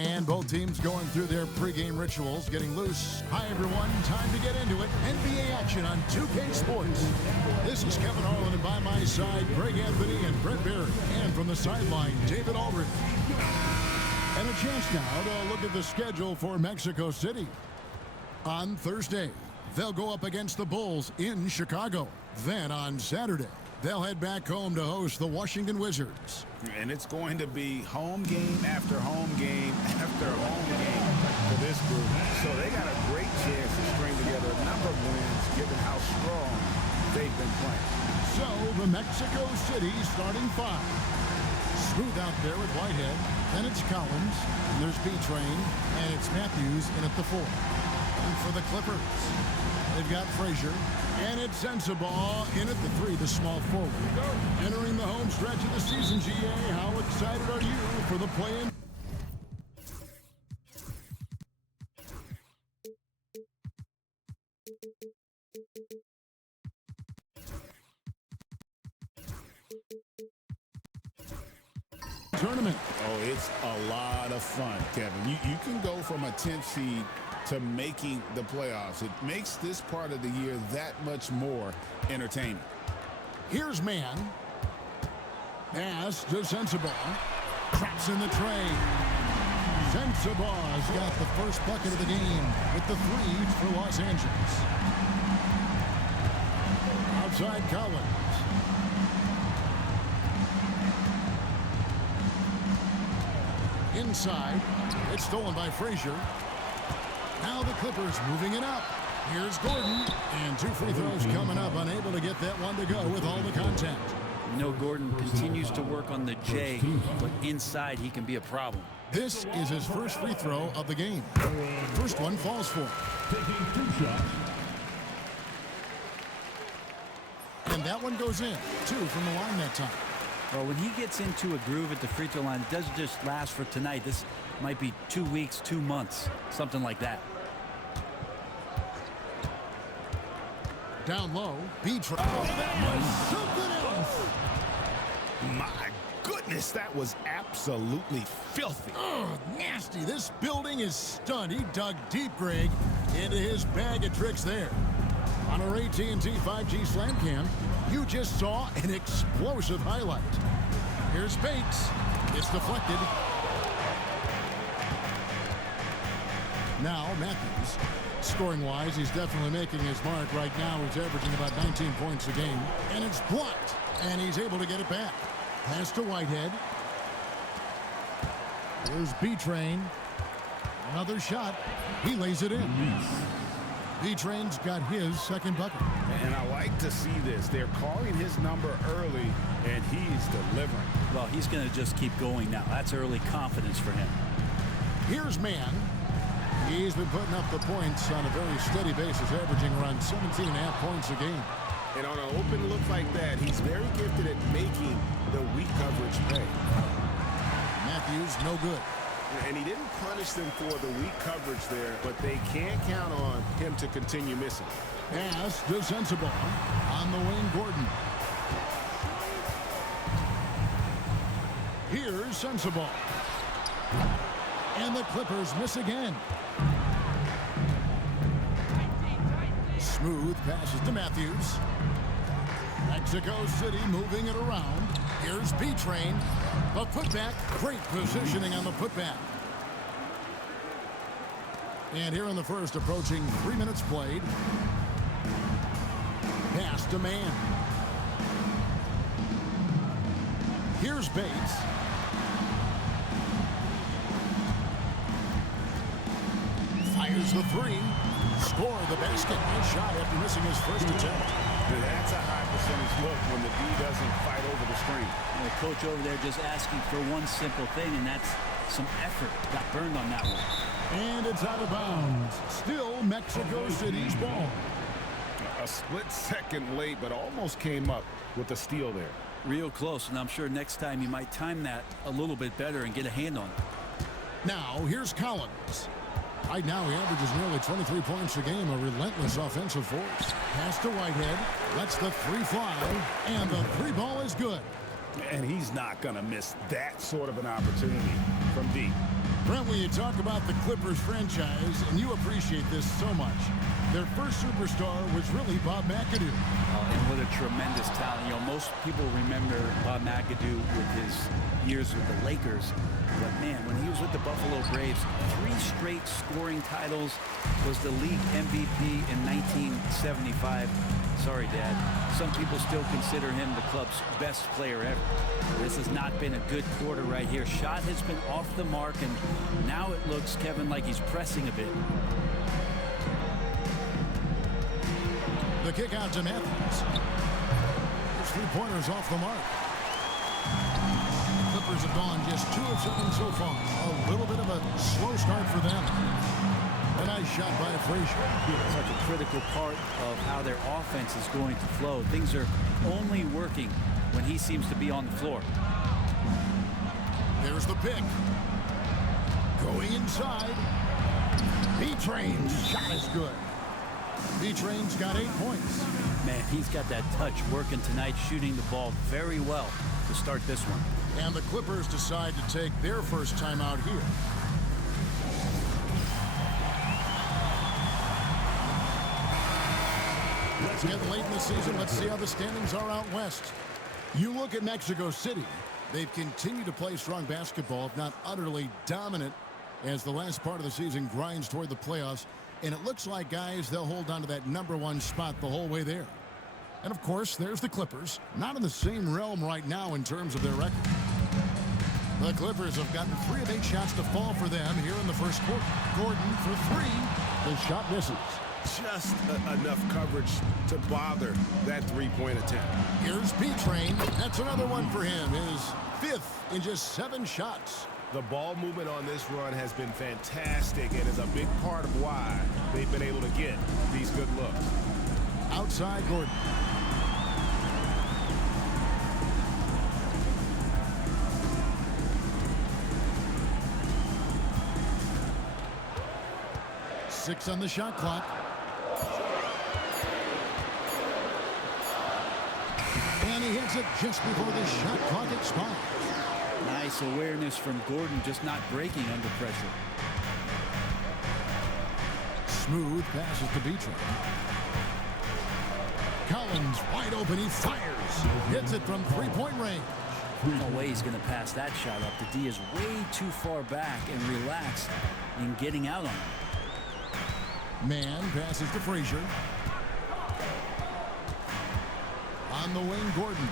And both teams going through their pregame rituals, getting loose. Hi, everyone. Time to get into it. NBA action on 2K Sports. This is Kevin Harlan, and by my side, Greg Anthony and Brent Barry. And from the sideline, David Aldridge. And a chance now to look at the schedule for Mexico City. On Thursday, they'll go up against the Bulls in Chicago. Then on Saturday, they'll head back home to host the Washington Wizards. And it's going to be home game after home game after home game for this group. So they got a great chance to string together a number of wins given how strong they've been playing. So the Mexico City starting five. Smooth out there with Whitehead. Then it's Collins. And there's B-Train. And it's Matthews in at the 4. And for the Clippers, they've got Frazier. And it's Sensabaugh in at the 3, the small forward. Entering the home stretch of the season, GA. How excited are you for the play-in? Tournament. Oh, it's a lot of fun, Kevin. You can go from a 10th seed to making the playoffs. It makes this part of the year that much more entertaining. Here's man. Pass to Sensabaugh. Traps in the tray. Sensabaugh's got the first bucket of the game with the 3 for Los Angeles. Outside Collins. Inside. It's stolen by Frazier. Now the Clippers moving it up. Here's Gordon. And 2 free throws coming up. Unable to get that one to go with all the contact. You know, Gordon continues to work on the J, but inside he can be a problem. This is his first free throw of the game. First one falls for him. Taking 2 shots. And that one goes in. 2 from the line that time. Well, when he gets into a groove at the free throw line, it doesn't just last for tonight. This might be 2 weeks, 2 months, something like that. Down low, B-Train. Oh, that was something else. My goodness, that was absolutely filthy. Oh, nasty. This building is stunned. He dug deep, Greg, into his bag of tricks there. On our AT&T 5G Slam Cam, you just saw an explosive highlight. Here's Bates. It's deflected. Now Matthews. Scoring-wise, he's definitely making his mark right now. He's averaging about 19 points a game. And it's blocked. And he's able to get it back. Pass to Whitehead. Here's B-Train. Another shot. He lays it in. B-Train's got his second bucket. And I like to see this. They're calling his number early, and he's delivering. Well, he's going to just keep going now. That's early confidence for him. Here's man. He's been putting up the points on a very steady basis, averaging around 17.5 points a game. And on an open look like that, he's very gifted at making the weak coverage pay. Matthews, no good. And he didn't punish them for the weak coverage there, but they can't count on him to continue missing. Pass to Sensabaugh. On the wing, Gordon. Here's Sensabaugh. And the Clippers miss again. Smooth passes to Matthews. Mexico City moving it around. Here's B-Train. The putback. Great positioning on the putback. And here in the first, approaching 3 minutes played. Pass to man. Here's Bates. Fires the 3. Score the basket. Nice shot after missing his first attempt. That's a high percentage look when the D doesn't fight over the screen. And the coach over there just asking for one simple thing, and that's some effort. Got burned on that one. And it's out of bounds. Still Mexico City's ball. A split second late, but almost came up with a steal there. Real close, and I'm sure next time you might time that a little bit better and get a hand on it. Now, here's Collins. Right now, he averages nearly 23 points a game, a relentless offensive force. Pass to Whitehead, lets the 3 fly, and the 3 ball is good. And he's not going to miss that sort of an opportunity from deep. Brent, when you talk about the Clippers franchise, and you appreciate this so much, their first superstar was really Bob McAdoo. And what a tremendous talent. You know, most people remember Bob McAdoo with his years with the Lakers. But, man, when he was with the Buffalo Braves, 3 straight scoring titles, was the league MVP in 1975. Sorry, Dad. Some people still consider him the club's best player ever. This has not been a good quarter right here. Shot has been off the mark, and now it looks, Kevin, like he's pressing a bit. The kick out to Matthews. His 3-pointers off the mark. The Clippers have gone just 2 of 7 so far. A little bit of a slow start for them. A nice shot by Frazier. Such a critical part of how their offense is going to flow. Things are only working when he seems to be on the floor. There's the pick. Going inside. B-Train's shot is good. B-Train's got 8 points. Man, he's got that touch working tonight, shooting the ball very well to start this one. And the Clippers decide to take their first time out here. It's getting late in the season. Let's see how the standings are out west. You look at Mexico City. They've continued to play strong basketball, if not utterly dominant, as the last part of the season grinds toward the playoffs. And it looks like, guys, they'll hold on to that #1 spot the whole way there. And, of course, there's the Clippers. Not in the same realm right now in terms of their record. The Clippers have gotten 3 of 8 shots to fall for them here in the first quarter. Gordon for 3. The shot misses. Just enough coverage to bother that 3-point attempt. Here's B-Train. That's another one for him. His 5th in just 7 shots. The ball movement on this run has been fantastic and is a big part of why they've been able to get these good looks. Outside Gordon. Six on the shot clock. And he hits it just before the shot clock expires. Nice awareness from Gordon, just not breaking under pressure. Smooth passes to B-Train. Collins wide open. He fires. Hits it from 3-point range. No way he's going to pass that shot up. The D is way too far back and relaxed in getting out on it. Man passes to Frazier. On the wing, Gordon.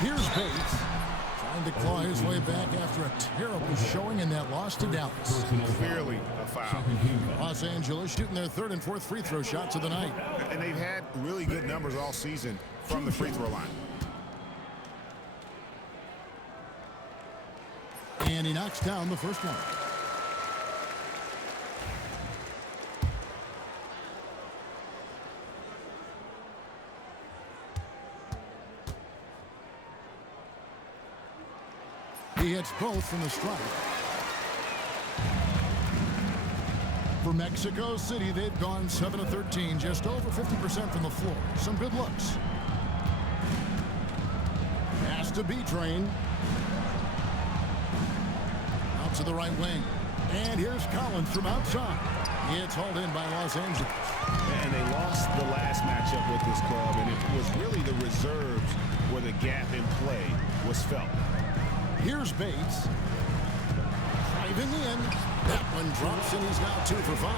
Here's Bates. Trying to claw his way back after a terrible showing in that loss to Dallas. Clearly a foul. Los Angeles shooting their 3rd and 4th free throw shots of the night. And they've had really good numbers all season from the free throw line. And he knocks down the first one. He hits both from the strike. For Mexico City, they've gone 7 of 13, just over 50% from the floor. Some good looks. Pass to B-Train. Out to the right wing. And here's Collins from outside. It's hauled in by Los Angeles. And they lost the last matchup with this club, and it was really the reserves where the gap in play was felt. Here's Bates. Driving in. That one drops, and he's now 2 for 5.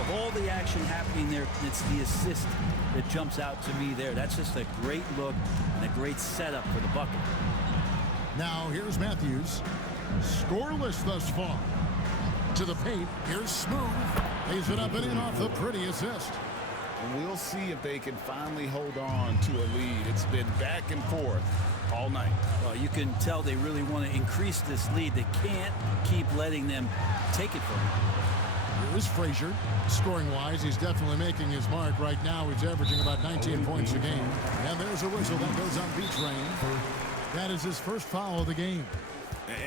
Of all the action happening there, it's the assist that jumps out to me there. That's just a great look and a great setup for the bucket. Now here's Matthews. Scoreless thus far. To the paint. Here's Smooth. Lays it up and in off the pretty assist. And we'll see if they can finally hold on to a lead. It's been back and forth all night. Well, you can tell they really want to increase this lead. They can't keep letting them take it from them. Here's Frazier. Scoring-wise, he's definitely making his mark right now. He's averaging about 19 points a game. And there's a whistle that goes on B-Train. That is his first foul of the game.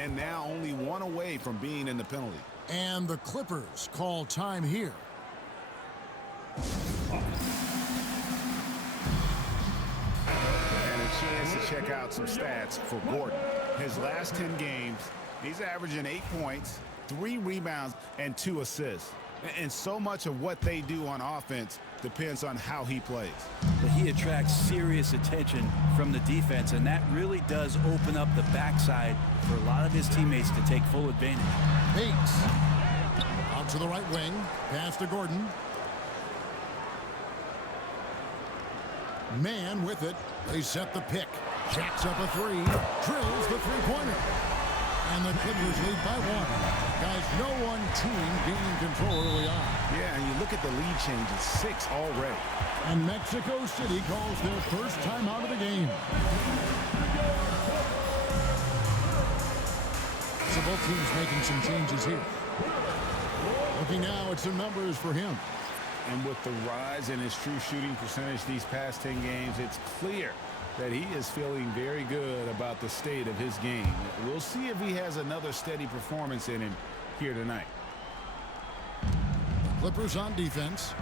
And now only 1 away from being in the penalty. And the Clippers call time here. And a chance to check out some stats for Gordon. His last 10 games, he's averaging 8 points, 3 rebounds, and 2 assists. And so much of what they do on offense depends on how he plays. But he attracts serious attention from the defense, and that really does open up the backside for a lot of his teammates to take full advantage. Bates out to the right wing, pass to Gordon. Man with it. They set the pick. Jacks up a three. Drills the three-pointer. And the Clippers lead by 1. Guys, no one team gaining control early on. Yeah, and you look at the lead changes, 6 already. And Mexico City calls their first time out of the game. So both teams making some changes here. Looking now at some numbers for him. And with the rise in his true shooting percentage these past 10 games, it's clear that he is feeling very good about the state of his game. We'll see if he has another steady performance in him here tonight. Clippers on defense.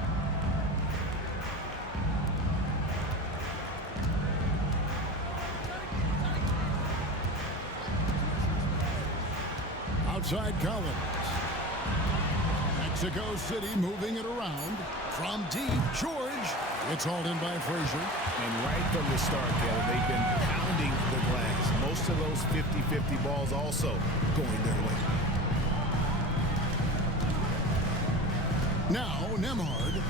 Outside Collins. Mexico City moving it around. From deep, George. It's hauled in by Frazier. And right from the start, Kevin, they've been pounding the glass. Most of those 50-50 balls also going their way. Now, Nembhard.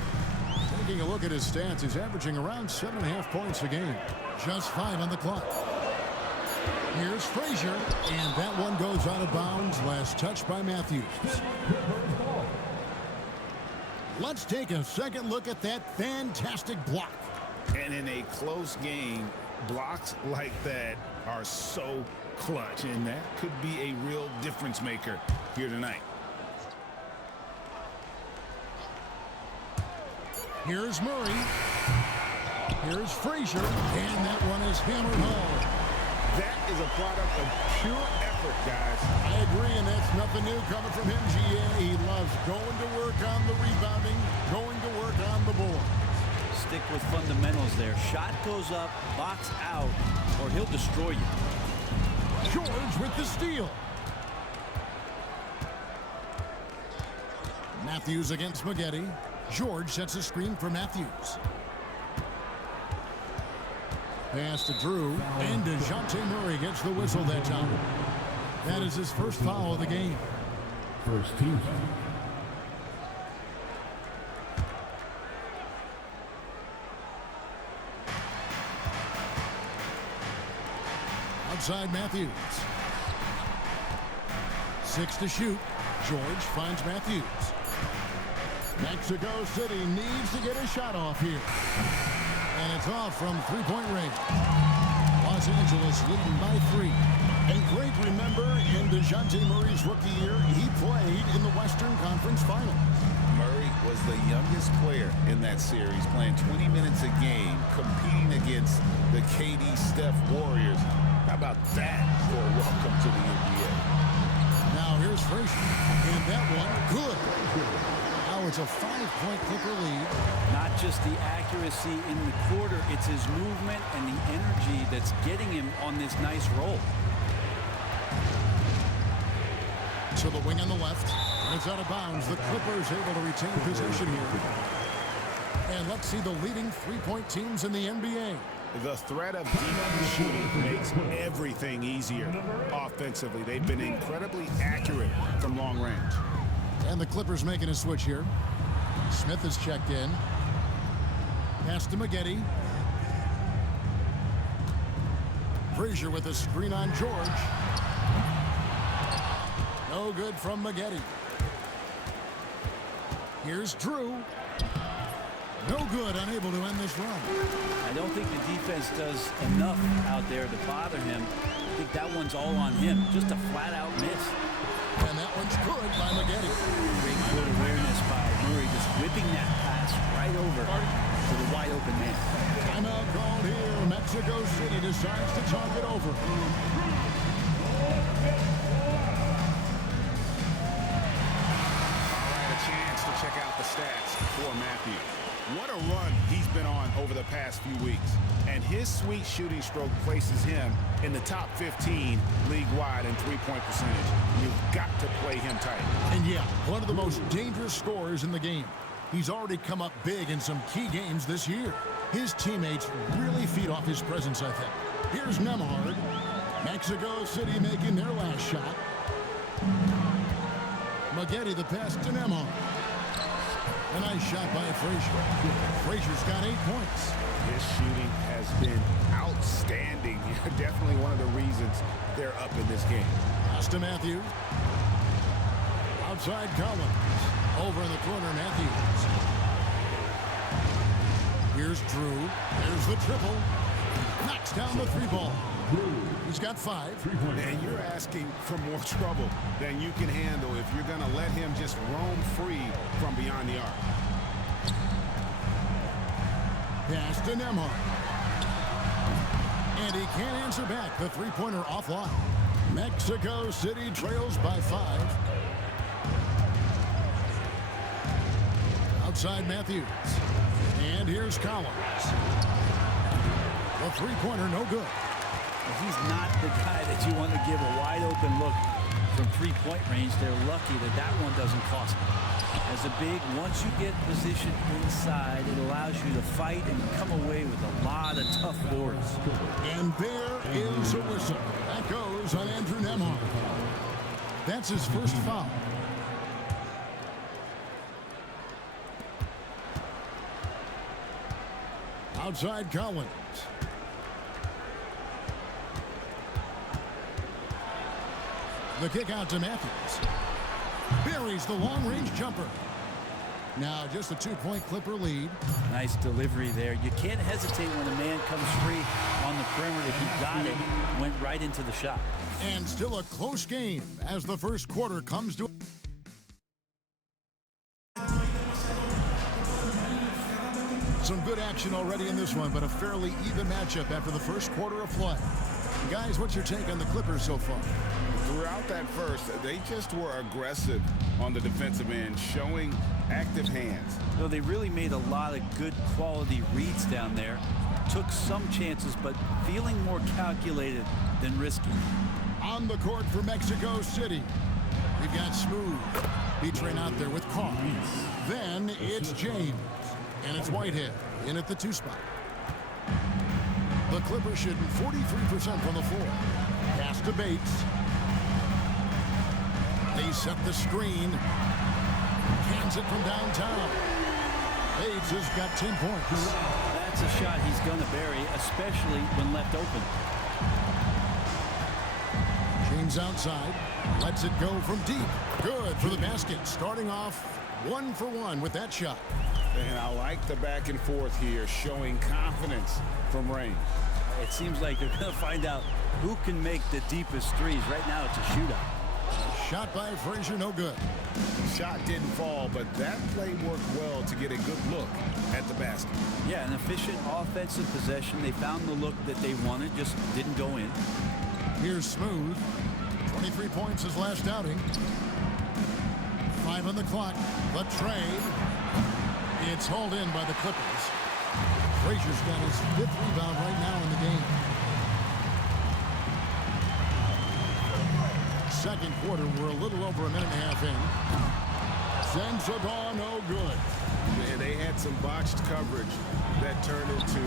Taking a look at his stats, he's averaging around 7.5 points a game. Just 5 on the clock. Here's Frazier, and that one goes out of bounds. Last touch by Matthews. Let's take a second look at that fantastic block. And in a close game, blocks like that are so clutch, and that could be a real difference maker here tonight. Here's Murray. Here's Frazier, and that one is hammered home. That is a product of pure effort, guys. I agree, and that's nothing new coming from him, GA. He loves going to work on the rebounding, going to work on the board. Stick with fundamentals there. Shot goes up, box out, or he'll destroy you. George with the steal. Matthews against Maggette. George sets a screen for Matthews. Pass to Drew, and DeJounte Murray gets the whistle that time. That is his first foul of the game. First team. Outside Matthews. 6 to shoot. George finds Matthews. Mexico City needs to get a shot off here. And it's off from three-point range. Los Angeles leading by 3. And great, remember, in DeJounte Murray's rookie year, he played in the Western Conference Finals. Murray was the youngest player in that series, playing 20 minutes a game, competing against the KD Steph Warriors. How about that for a welcome to the NBA? Now here's Frazier. And that one, good. Now it's a 5-point Clipper lead. Not just the accuracy in the quarter, it's his movement and the energy that's getting him on this nice roll. To the wing on the left. And it's out of bounds. The Clippers able to retain possession here. And let's see the leading three-point teams in the NBA. The threat of deep shooting makes everything easier offensively. They've been incredibly accurate from long range. And the Clippers making a switch here. Smith is checked in. Pass to Maggette. Frazier with a screen on George. No good from Maggette. Here's Drew. No good, unable to end this run. I don't think the defense does enough out there to bother him. I think that one's all on him. Just a flat-out miss. And that one's good by Maggette. Great court awareness by Murray, just whipping that pass right over to the wide-open man. Timeout called here. Mexico City decides to talk it over. A chance to check out the stats for Matthews. What a run he's been on over the past few weeks. And his sweet shooting stroke places him in the top 15 league-wide in three-point percentage. You've got to play him tight. And yeah, one of the most dangerous scorers in the game. He's already come up big in some key games this year. His teammates really feed off his presence, I think. Here's Nembhard. Mexico City making their last shot. Maggette the pass to Nembhard. A nice shot by Frazier. Frazier's got 8 points. His shooting has been outstanding. Definitely one of the reasons they're up in this game. Pass to Matthews. Outside Collins. Over in the corner, Matthews. Here's Drew. There's the triple. Knocks down the 3-ball. He's got 5. And you're asking for more trouble than you can handle if you're going to let him just roam free from beyond the arc. Pass to Nembhard. And he can't answer back. The 3-pointer offline. Mexico City trails by 5. Outside Matthews. And here's Collins. The 3-pointer no good. He's not the guy that you want to give a wide open look from 3-point range. They're lucky that that one doesn't cost them. As a big, once you get positioned inside, it allows you to fight and come away with a lot of tough boards. And there is a whistle. That goes on Andrew Nembhard. That's his first foul. Outside Collins. The kick out to Matthews. Buries the long-range jumper. Now just a 2-point Clipper lead. Nice delivery there. You can't hesitate when a man comes free on the perimeter. He got it, went right into the shot. And still a close game as the first quarter comes to. Some good action already in this one, but a fairly even matchup after the first quarter of play. Guys, what's your take on the Clippers so far? Throughout that first, they just were aggressive on the defensive end, showing active hands. No, they really made a lot of good quality reads down there. Took some chances, but feeling more calculated than risky. On the court for Mexico City, we've got Smooth. Featuring out there with Carr. Then it's James. And it's Whitehead in at the 2 spot. The Clippers shooting 43% from the floor. Pass to Bates. They set the screen. Cans it from downtown. Bates has got 10 points. That's a shot he's going to bury, especially when left open. James outside. Lets it go from deep. Good for the basket. Starting off 1 for 1 with that shot. And I like the back and forth here, showing confidence from range. It seems like they're going to find out who can make the deepest threes. Right now, it's a shootout. Shot by Frazier, no good. Shot didn't fall, but that play worked well to get a good look at the basket. Yeah, an efficient offensive possession. They found the look that they wanted, just didn't go in. Here's Smooth. 23 points his last outing. 5 on the clock. The trade. It's hauled in by the Clippers. Frazier's got his 5th rebound right now in the game. Second quarter, we're a little over a minute and a half in. Sensabaugh, no good. Yeah, they had some botched coverage that turned into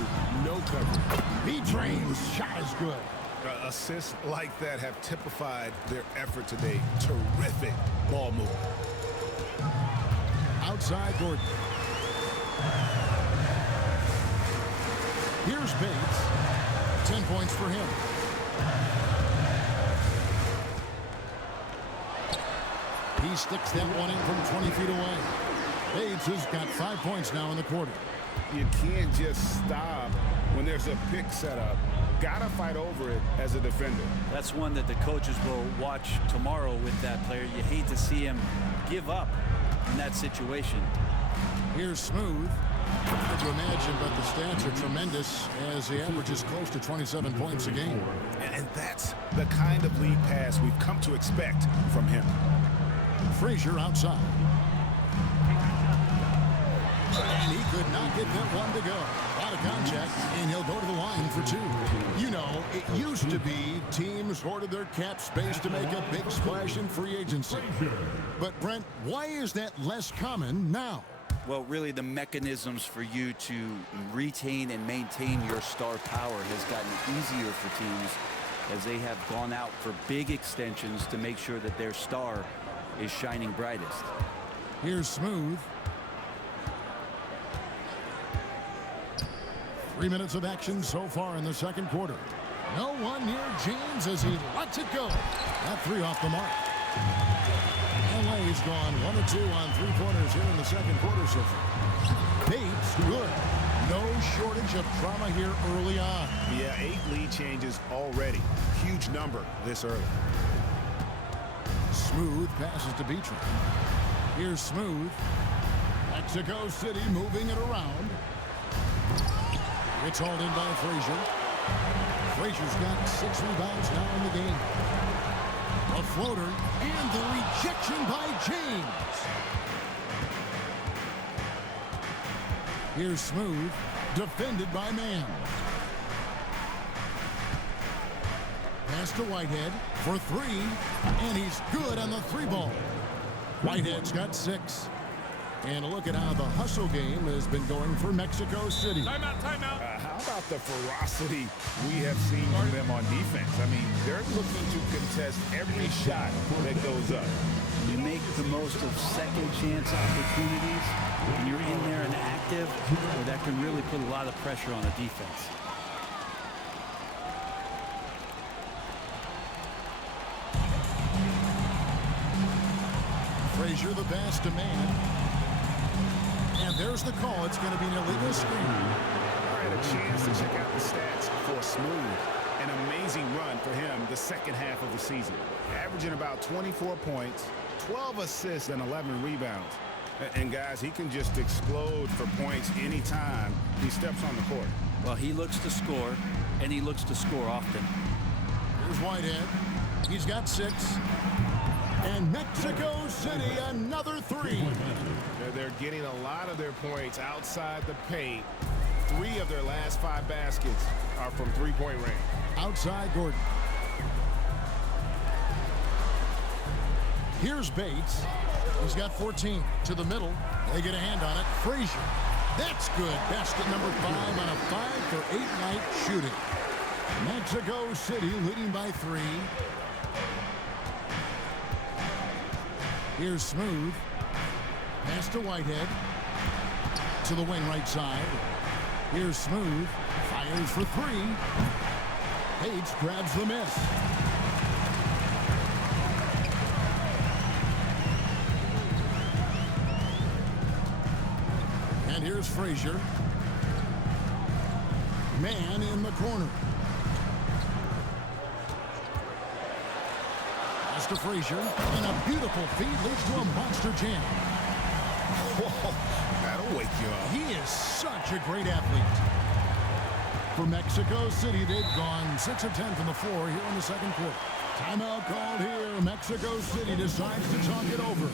no coverage. B-Train's shot is good. Assists like that have typified their effort today. Terrific ball movement. Outside Gordon. Here's Bates. 10 points for him. He sticks that one in from 20 feet away. Bates has got 5 points now in the quarter. You can't just stop when there's a pick set up. Gotta fight over it as a defender. That's one that the coaches will watch tomorrow with that player. You hate to see him give up in that situation. Here's Smooth. Hard to imagine, but the stats are tremendous as he averages close to 27 points a game. And that's the kind of lead pass we've come to expect from him. Frazier outside. And he could not get that one to go. A lot of contact, and he'll go to the line for 2. You know, it used to be teams hoarded their cap space to make a big splash in free agency. But, Brent, why is that less common now? Well, really, the mechanisms for you to retain and maintain your star power has gotten easier for teams as they have gone out for big extensions to make sure that their star is shining brightest. Here's Smooth. 3 minutes of action so far in the second quarter. No one near James as he lets it go. That 3 off the mark. LA's gone 1 of 2 on 3-pointers here in the second quarter so far. Bates, good. No shortage of drama here early on. Yeah, 8 lead changes already. Huge number this early. Smooth passes to Beecham. Here's Smooth. Mexico City moving it around. It's hauled in by Frazier. Frazier's got 6 rebounds now in the game. A floater and the rejection by James. Here's Smooth, defended by Mann. Pass to Whitehead for 3, and he's good on the 3-ball. Whitehead's got 6. And a look at how the hustle game has been going for Mexico City. Timeout. How about the ferocity we have seen from them on defense? I mean, they're looking to contest every shot that goes up. You make the most of second chance opportunities when you're in there and active, or that can really put a lot of pressure on a defense. Frazier the pass to Mann. And there's the call. It's going to be an illegal screen. All right, a chance to check out the stats for Smooth. An amazing run for him the second half of the season. Averaging about 24 points, 12 assists, and 11 rebounds. And, guys, he can just explode for points anytime he steps on the court. Well, he looks to score, and he looks to score often. Here's Whitehead. He's got 6. And Mexico City, another 3. They're getting a lot of their points outside the paint. 3 of their last 5 baskets are from 3-point range. Outside Gordon. Here's Bates. He's got 14 to the middle. They get a hand on it. Frazier. That's good. Basket number 5 on a 5-for-8 night shooting. Mexico City leading by 3. Here's Smooth. Pass to Whitehead. To the wing right side. Here's Smooth. Fires for 3. Bates grabs the miss. And here's Frazier. Mann in the corner. Pass to Frazier. And a beautiful feed leads to a monster jam. Whoa, that'll wake you up. He is such a great athlete. For Mexico City, they've gone 6 of 10 from the floor here in the second quarter. Timeout called here. Mexico City decides to talk it over.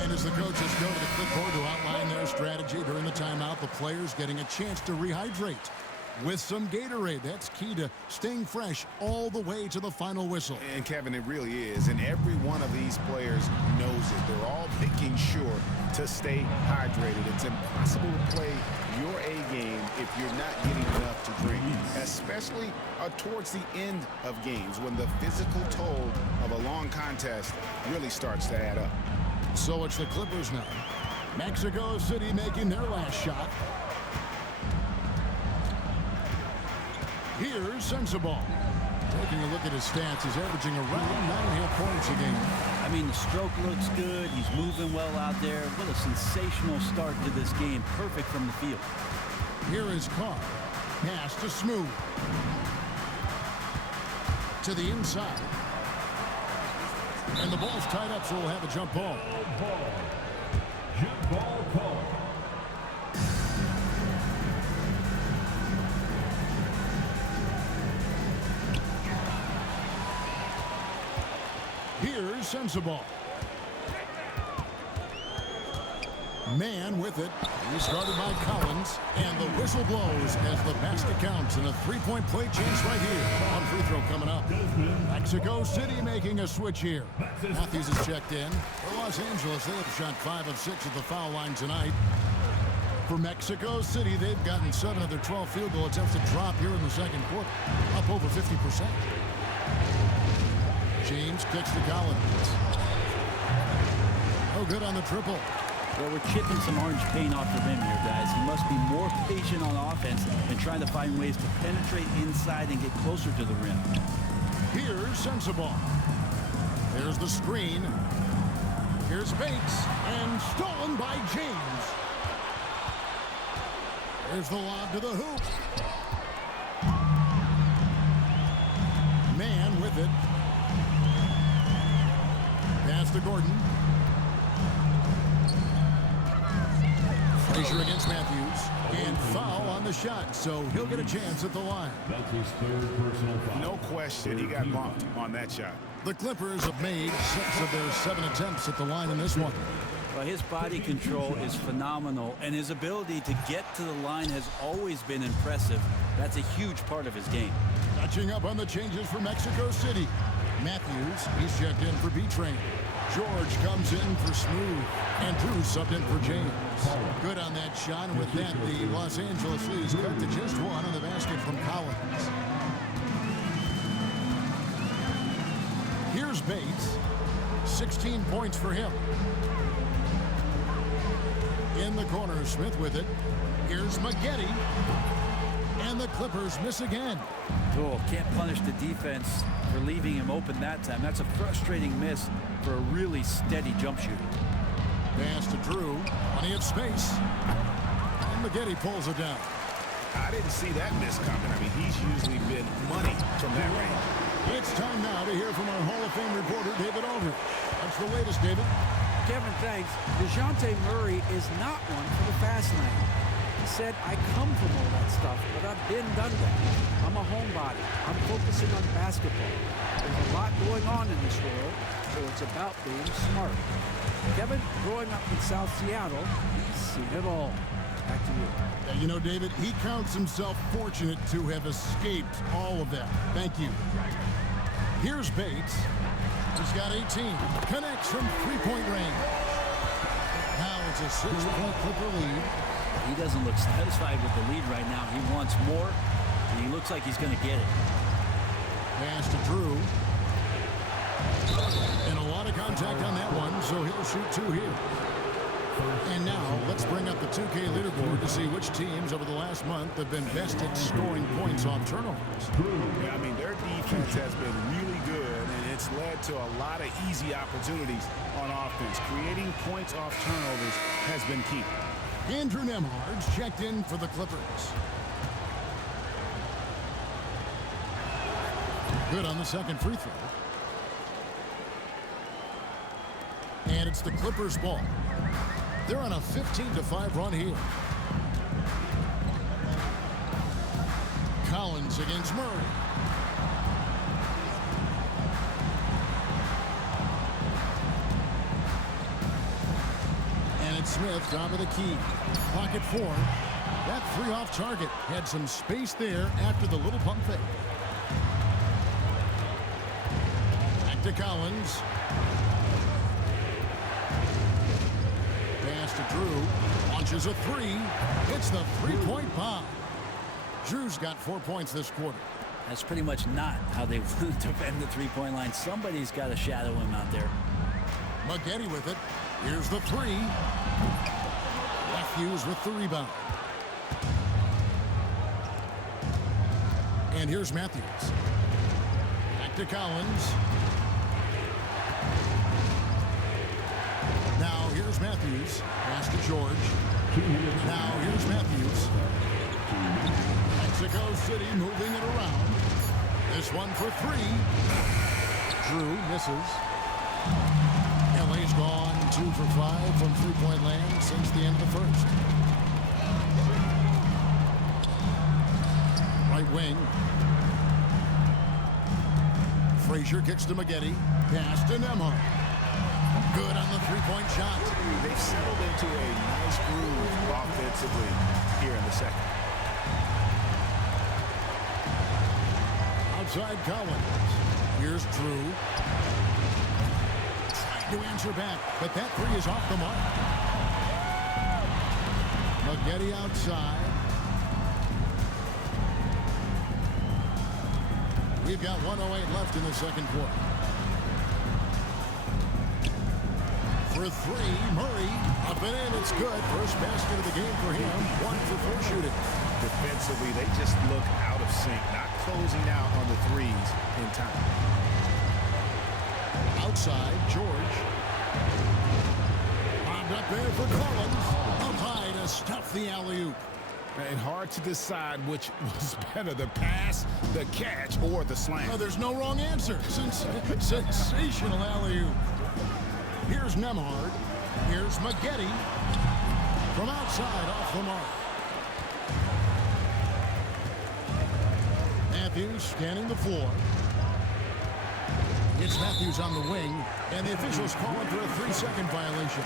And as the coaches go to the clipboard to outline their strategy during the timeout, the players getting a chance to rehydrate with some Gatorade. That's key to staying fresh all the way to the final whistle. And Kevin, it really is. And every one of these players knows it. They're all making sure to stay hydrated. It's impossible to play your A game if you're not getting enough to drink, especially towards the end of games when the physical toll of a long contest really starts to add up. So it's the Clippers now. Mexico City making their last shot. Here's Sensabaugh. Taking a look at his stats, he's averaging around 9.5 points a game. I mean, the stroke looks good. He's moving well out there. What a sensational start to this game. Perfect from the field. Here is Carr. Pass to Smooth. To the inside. And the ball's tied up, so we'll have a jump ball. Jump ball call. Here's Sensabaugh. Man with it. He's guarded by Collins. And the whistle blows as the basket counts. And a three-point play chance right here. One free throw coming up. Mexico City making a switch here. Matthews is checked in. For Los Angeles, they have shot 5 of 6 at the foul line tonight. For Mexico City, they've gotten 7 of their 12 field goal attempts to drop here in the second quarter. Up over 50%. James kicks to Collins. Oh, good on the triple. Well, we're chipping some orange paint off the rim here, guys. He must be more patient on offense and trying to find ways to penetrate inside and get closer to the rim. Here's Sensabaugh. There's the screen. Here's Bates. And stolen by James. There's the lob to the hoop. Man with it. Pass to Gordon. Frazier against Matthews. And foul on the shot, so he'll get a chance at the line. That's his third personal foul. No question, he got bumped on that shot. The Clippers have made 6 of their 7 attempts at the line in this one. Well, his body control is phenomenal, and his ability to get to the line has always been impressive. That's a huge part of his game. Catching up on the changes for Mexico City. Matthews, he's checked in for B-Train. George comes in for Smooth. And Drew subbed in for James. Good on that shot. And with that, the Los Angeles Leagues cut to just 1 on the basket from Collins. Here's Bates. 16 points for him. In the corner, Smith with it. Here's Maggette. And the Clippers miss again. Oh, can't punish the defense for leaving him open that time. That's a frustrating miss for a really steady jump shooter. Pass to Drew. Plenty of space. And Maggette pulls it down. I didn't see that miss coming. I mean, he's usually been money from that range. It's time now to hear from our Hall of Fame reporter, David Aldridge. What's the latest, David? Kevin, thanks. DeJounte Murray is not one for the fast lane. He said, I come from all that stuff, but I've been done that. I'm a homebody. I'm focusing on basketball. There's a lot going on in this world, so it's about being smart. Kevin, growing up in South Seattle, he's seen it all. Back to you. You know, David, he counts himself fortunate to have escaped all of that. Thank you. Here's Bates. He's got 18. Connects from three-point range. Now it's a 6-point Clipper lead. He doesn't look satisfied with the lead right now. He wants more, and he looks like he's going to get it. Pass to Drew. And a lot of contact on that one, so he'll shoot 2 here. And now let's bring up the 2K leaderboard to see which teams over the last month have been best at scoring points off turnovers. Yeah, I mean, their defense has been really good, and it's led to a lot of easy opportunities on offense. Creating points off turnovers has been key. Andrew Nembhard's checked in for the Clippers. Good on the second free throw. And it's the Clippers' ball. They're on a 15-5 run here. Collins against Murray. And it's Smith, top of the key. Pocket 4. That 3 off target. Had some space there after the little pump fake. Back to Collins. Pass to Drew. Launches a 3. Hits the three-point bomb. Drew's got 4 points this quarter. That's pretty much not how they want to defend the three-point line. Somebody's got to shadow him out there. Maggette with it. Here's the 3. Matthews with the rebound. And here's Matthews. Back to Collins. Now here's Matthews. Pass to George. Now here's Matthews. Mexico City moving it around. This one for 3. Drew misses. LA's gone 2 for 5 from three-point land since the end of the first. Right wing. Frazier kicks to Maggette. Pass to Nembhard. Good on the three-point shot. They've settled into a nice groove offensively here in the second. Outside Collins. Here's Drew. Trying to answer back, but that three is off the mark. Maggette outside. We've got 1:08 left in the second quarter. For three, Murray up and in. It's good. First basket of the game for him. 1 for 4 shooting. Defensively, they just look out of sync, not closing out on the threes in time. Outside, George. Bombed up there for Collins. Up high to stuff the alley-oop. And hard to decide which was better, the pass, the catch, or the slam. Oh, there's no wrong answer. Sensational alley-oop. Here's Nembhard. Here's Maggette. From outside, off the mark. Matthews scanning the floor. It's Matthews on the wing, and the officials calling for a 3-second violation.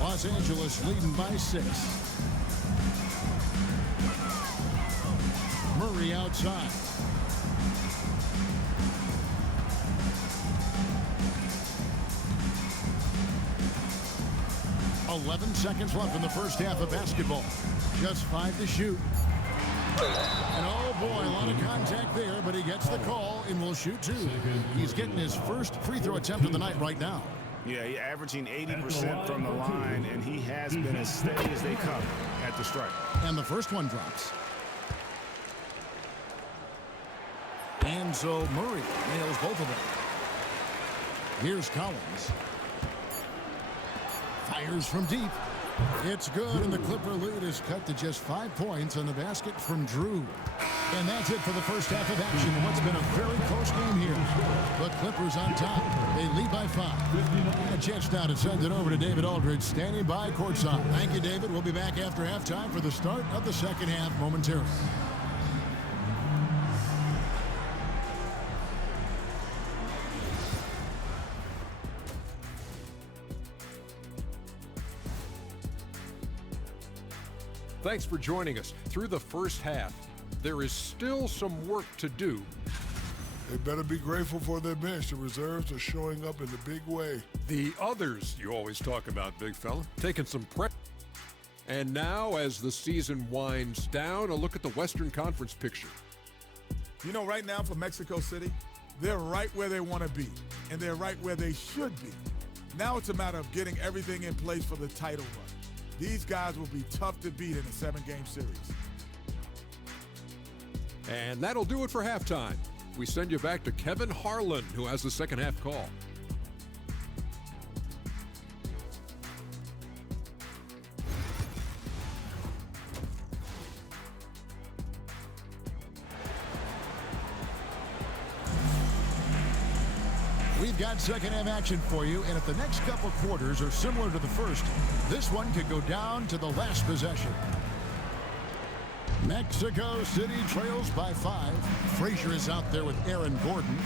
Los Angeles leading by 6. Murray outside. .11 seconds left in the first half of basketball. Just 5 to shoot. And oh boy, a lot of contact there, but he gets the call and will shoot 2. He's getting his first free throw attempt of the night right now. Yeah, he's averaging 80% from the line, and he has been as steady as they come at the stripe. And the first one drops. And so Murray nails both of them. Here's Collins. Fires from deep. It's good, and the Clipper lead is cut to just 5 points on the basket from Drew. And that's it for the first half of action in what's been a very close game here. The Clippers on top. They lead by 5. A chance now to send it over to David Aldridge, standing by courtside. Thank you, David. We'll be back after halftime for the start of the second half momentarily. Thanks for joining us. Through the first half, there is still some work to do. They better be grateful for their bench. The reserves are showing up in a big way. The others you always talk about, big fella, taking some prep. And now, as the season winds down, a look at the Western Conference picture. You know, right now for Mexico City, they're right where they want to be, and they're right where they should be. Now it's a matter of getting everything in place for the title run. These guys will be tough to beat in a 7-game series. And that'll do it for halftime. We send you back to Kevin Harlan, who has the second half call. We've got second half action for you, and if the next couple quarters are similar to the first, this one could go down to the last possession. Mexico City trails by 5. Frazier is out there with Aaron Gordon,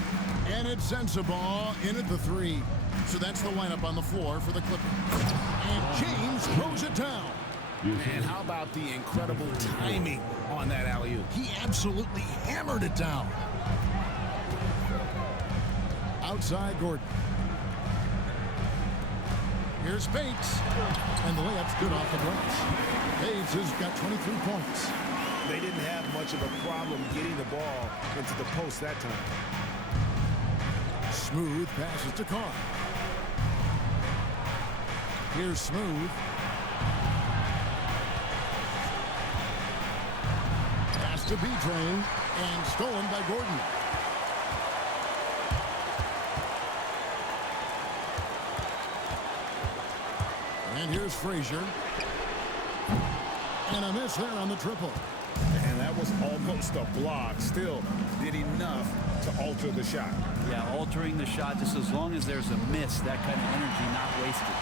and it's Sensabaugh in at the 3. So that's the lineup on the floor for the Clippers. And James throws it down. And how about the incredible timing on that alley-oop? He absolutely hammered it down. Outside Gordon. Here's Bates. And the layup's good off the glass. Bates has got 23 points. They didn't have much of a problem getting the ball into the post that time. Smooth passes to Carr. Here's Smooth. Pass to B-Train. And stolen by Gordon. And here's Frazier. And a miss there on the triple. And that was almost a block. Still did enough to alter the shot. Yeah, altering the shot just as long as there's a miss, that kind of energy not wasted.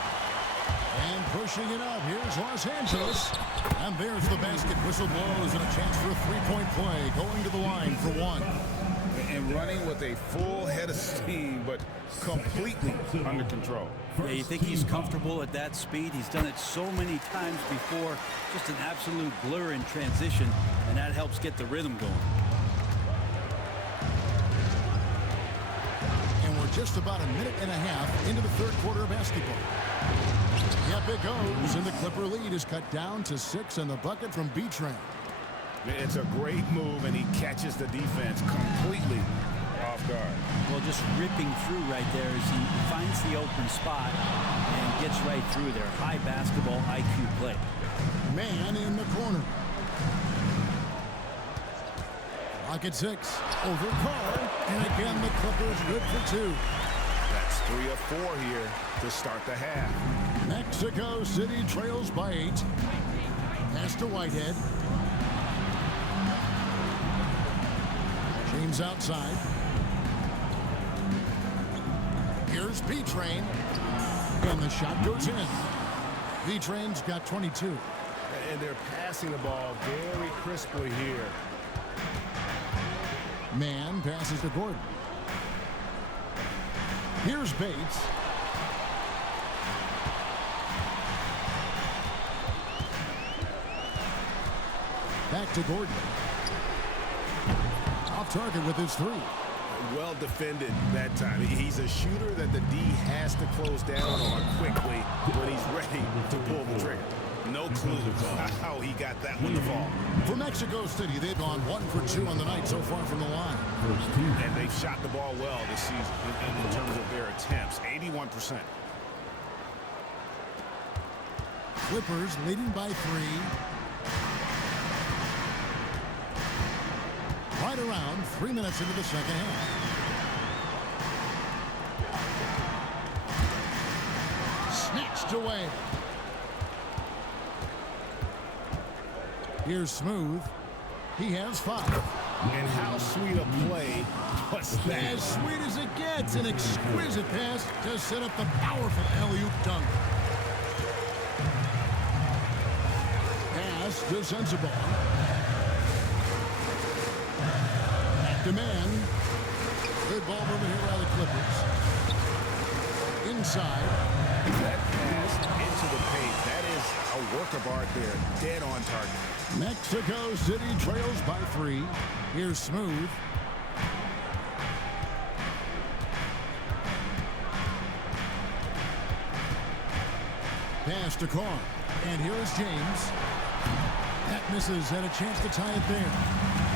And pushing it up, here's Los Angeles. And there's the basket. Whistle blows and a chance for a three-point play. Going to the line for one. And running with a full head of steam, but completely under control. Yeah, you think he's comfortable at that speed? He's done it so many times before. Just an absolute blur in transition, and that helps get the rhythm going. And we're just about a minute and a half into the third quarter of basketball. Yep, it goes, and the Clipper lead is cut down to 6 on the bucket from B-Train. It's a great move, and he catches the defense completely off guard. Well, just ripping through right there as he finds the open spot and gets right through there. High basketball IQ play. Man in the corner. Lock at 6. Over Carr. And again, the Clippers good for 2. That's 3 of 4 here to start the half. Mexico City trails by 8. Pass to Whitehead. James outside. Here's B-Train. And the shot goes in. B-Train's got 22. And they're passing the ball very crisply here. Man passes to Gordon. Here's Bates. Back to Gordon. Off target with his 3. Well defended that time. He's a shooter that the D has to close down on quickly when he's ready to pull the trigger. No clue how he got that one to fall. For Mexico City, they've gone 1 for 2 on the night so far from the line. And they've shot the ball well this season in terms of their attempts. 81%. Clippers leading by 3. Right around 3 minutes into the second half. Snatched away. Here's Smooth. He has 5. And how sweet a play was that? As sweet as it gets. An exquisite pass to set up the powerful alley-oop dunk. Pass to Sensible. Man. Good ball movement here by the Clippers. Inside. That pass into the paint. That is a work of art there. Dead on target. Mexico City trails by 3. Here's Smooth. Pass to Carr. And here's James. That misses, and a chance to tie it there.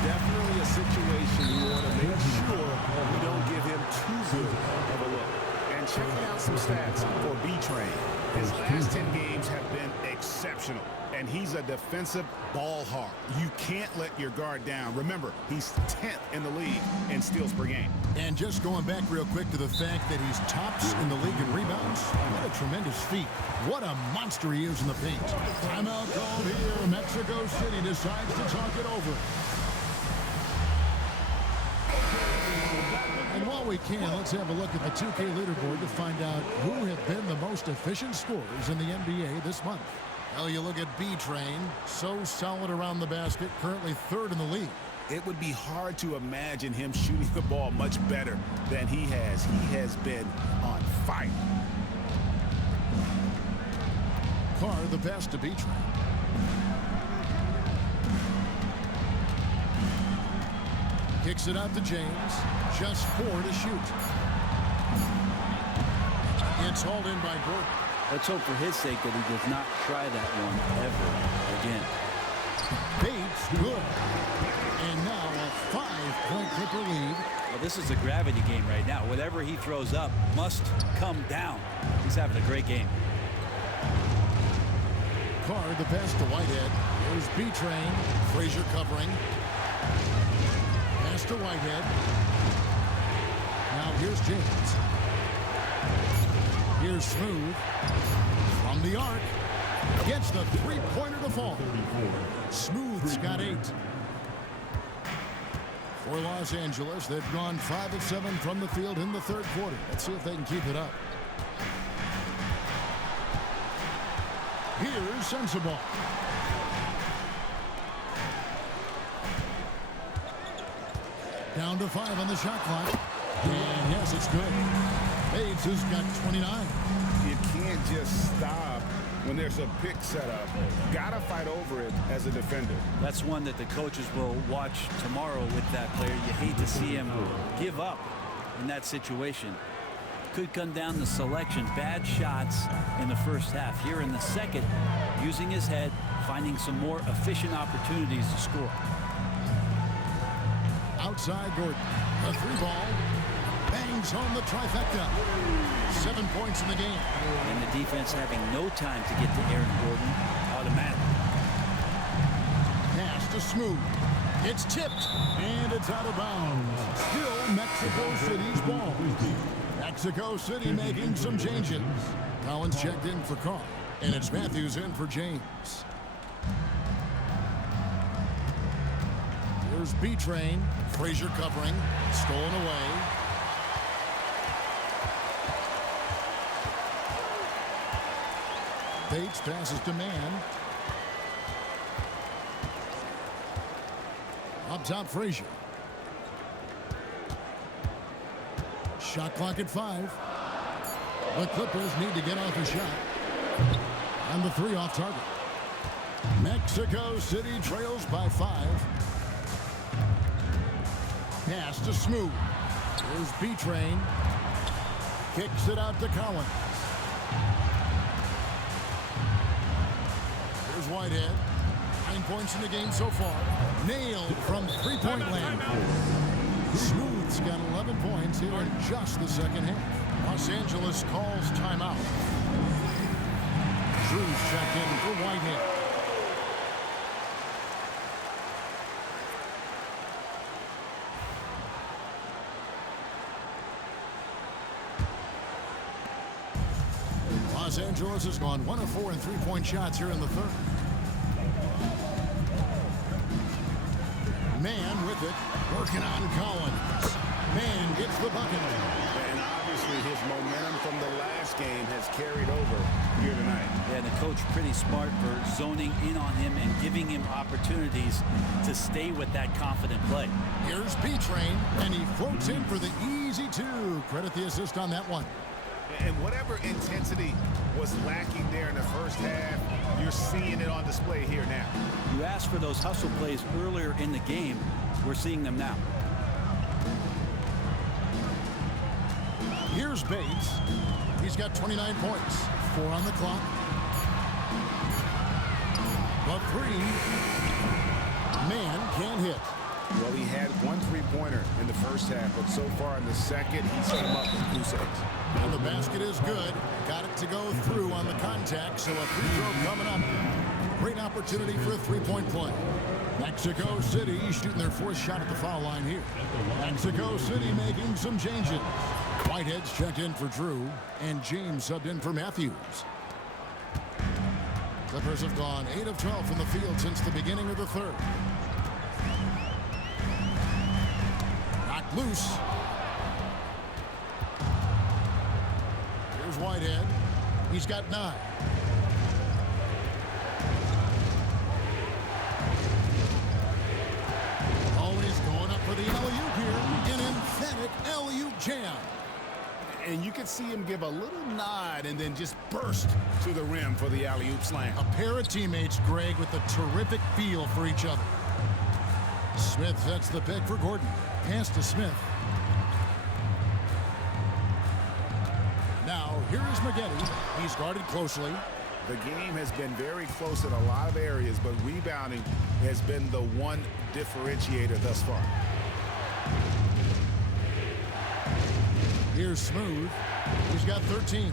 Definitely a situation you want to make sure you don't give him too good of a look. And checking out some stats for B-Train. His last 10 games have been exceptional. And he's a defensive ball hawk. You can't let your guard down. Remember, he's 10th in the league in steals per game. And just going back real quick to the fact that he's tops in the league in rebounds. What a tremendous feat. What a monster he is in the paint. Timeout called here. Mexico City decides to talk it over. And while we can, let's have a look at the 2K leaderboard to find out who have been the most efficient scorers in the NBA this month. Well, you look at B-Train, so solid around the basket, currently 3rd in the league. It would be hard to imagine him shooting the ball much better than he has. He has been on fire. Carr, the pass to B-Train. Kicks it out to James. Just 4 to shoot. It's hauled in by Gordon. Let's hope for his sake that he does not try that one ever again. Bates, good. And now a 5-point Clipper lead. Well, this is a gravity game right now. Whatever he throws up must come down. He's having a great game. Carr, the pass to Whitehead. Here's B-Train. Frazier covering. Pass to Whitehead. Now here's James. Here's Smooth. From the arc. Gets the three-pointer to fall. Smooth's got 8. For Los Angeles, they've gone 5 of 7 from the field in the third quarter. Let's see if they can keep it up. Here's Sensible. Down to 5 on the shot clock. And yes, it's good. Bates has got 29. You can't just stop when there's a pick set up. Gotta fight over it as a defender. That's one that the coaches will watch tomorrow with that player. You hate to see him give up in that situation. Could come down to selection. Bad shots in the first half. Here in the second, using his head, finding some more efficient opportunities to score. Outside Gordon. A 3-ball. Bangs home the trifecta. 7 points in the game. And the defense having no time to get to Aaron Gordon automatically. Pass to Smooth. It's tipped. And it's out of bounds. Still Mexico City's ball. Mexico City making some changes. Collins checked in for Carr. And it's Matthews in for James. Here's B-Train. Frazier covering. Stolen away. Bates passes to Man. Up top, Frazier. Shot clock at 5. The Clippers need to get off a shot. And the 3 off target. Mexico City trails by 5. Pass to Smooth. Here's B-Train. Kicks it out to Collins. Here's Whitehead. 9 points in the game so far. Nailed from three-point land. Smooth's got 11 points here in just the second half. Los Angeles calls timeout. Drew's checked in for Whitehead. Los Angeles has gone 1 of 4 in three-point shots here in the third. Man with it, working on Collins. Man gets the bucket. And obviously his momentum from the last game has carried over here tonight. Yeah, and the coach pretty smart for zoning in on him and giving him opportunities to stay with that confident play. Here's B-Train, and he floats in for the easy 2. Credit the assist on that one. And whatever intensity was lacking there in the first half, you're seeing it on display here now. You asked for those hustle plays earlier in the game. We're seeing them now. Here's Bates. He's got 29 points. 4 on the clock. But 3. Man can't hit. Well, he had 1 3-pointer in the first half, but so far in the second, he's come up with goose eggs. And the basket is good. Got it to go through on the contact, so a free throw coming up. Great opportunity for a 3-point play. Mexico City shooting their 4th shot at the foul line here. Mexico City making some changes. Whitehead's checked in for Drew, and James subbed in for Matthews. Clippers have gone 8 of 12 from the field since the beginning of the third. Knocked loose. Here's Whitehead. He's got 9. Oh, he's going up for the alley-oop here. An emphatic alley-oop jam. And you can see him give a little nod and then just burst to the rim for the alley-oop slam. A pair of teammates, Greg, with a terrific feel for each other. Smith sets the pick for Gordon. Pass to Smith. Now, here is Maggette. He's guarded closely. The game has been very close in a lot of areas, but rebounding has been the one differentiator thus far. Here's Smooth. He's got 13.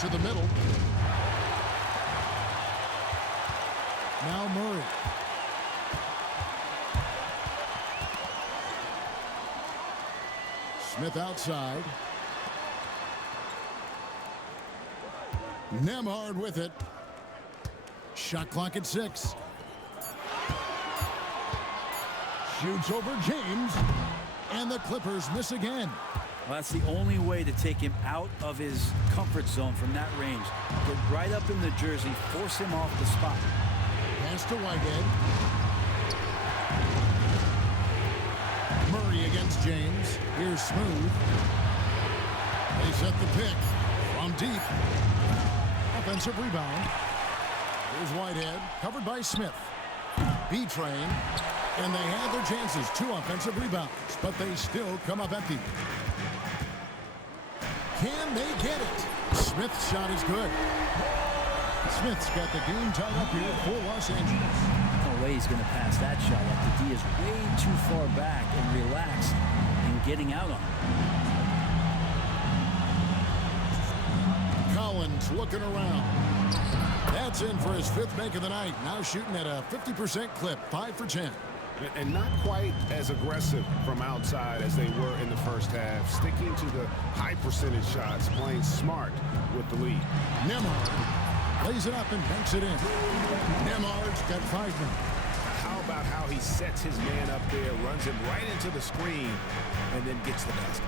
To the middle. Now Murray. Smith outside. Nembhard with it. Shot clock at 6. Shoots over James. And the Clippers miss again. Well, that's the only way to take him out of his comfort zone from that range. Get right up in the jersey, force him off the spot. Pass to Whitehead. Murray against James. Here's Smooth. They set the pick from deep. Offensive rebound. Here's Whitehead, covered by Smith. B-Train, and they had their chances. 2 offensive rebounds, but they still come up empty. Can they get it? Smith's shot is good. Smith's got the game tied up here for Los Angeles. No way he's going to pass that shot up. The D is way too far back and relaxed in getting out on him. Collins looking around. That's in for his 5th make of the night. Now shooting at a 50% clip, 5 for 10. And not quite as aggressive from outside as they were in the first half. Sticking to the high percentage shots, playing smart with the lead. Nembhard lays it up and banks it in. Nembhard's got 5 men. How about how he sets his man up there, runs him right into the screen, and then gets the basket.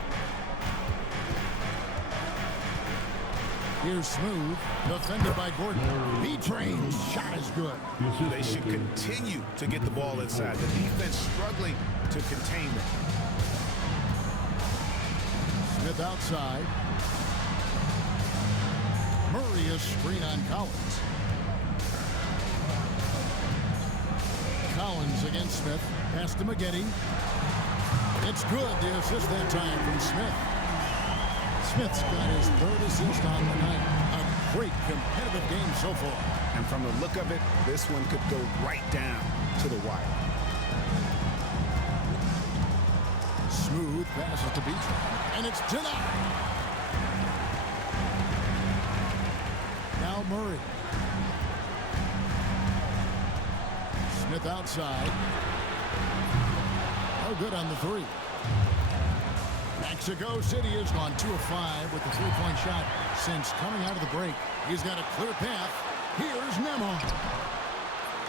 Here's Smooth, defended by Gordon. B-Train's shot is good. They should continue to get the ball inside. The defense struggling to contain them. Smith outside. Murray a screen on Collins. Collins against Smith. Pass to McGetty. It's good. The assist that time from Smith. Smith's got his 3rd assist on the night. A great competitive game so far. And from the look of it, this one could go right down to the wire. Smooth passes to B-Train, and it's denied. Now Murray. Smith outside. No good on the 3. Mexico City has gone 2 of 5 with the 3-point shot since coming out of the break. He's got a clear path. Here's Nembhard.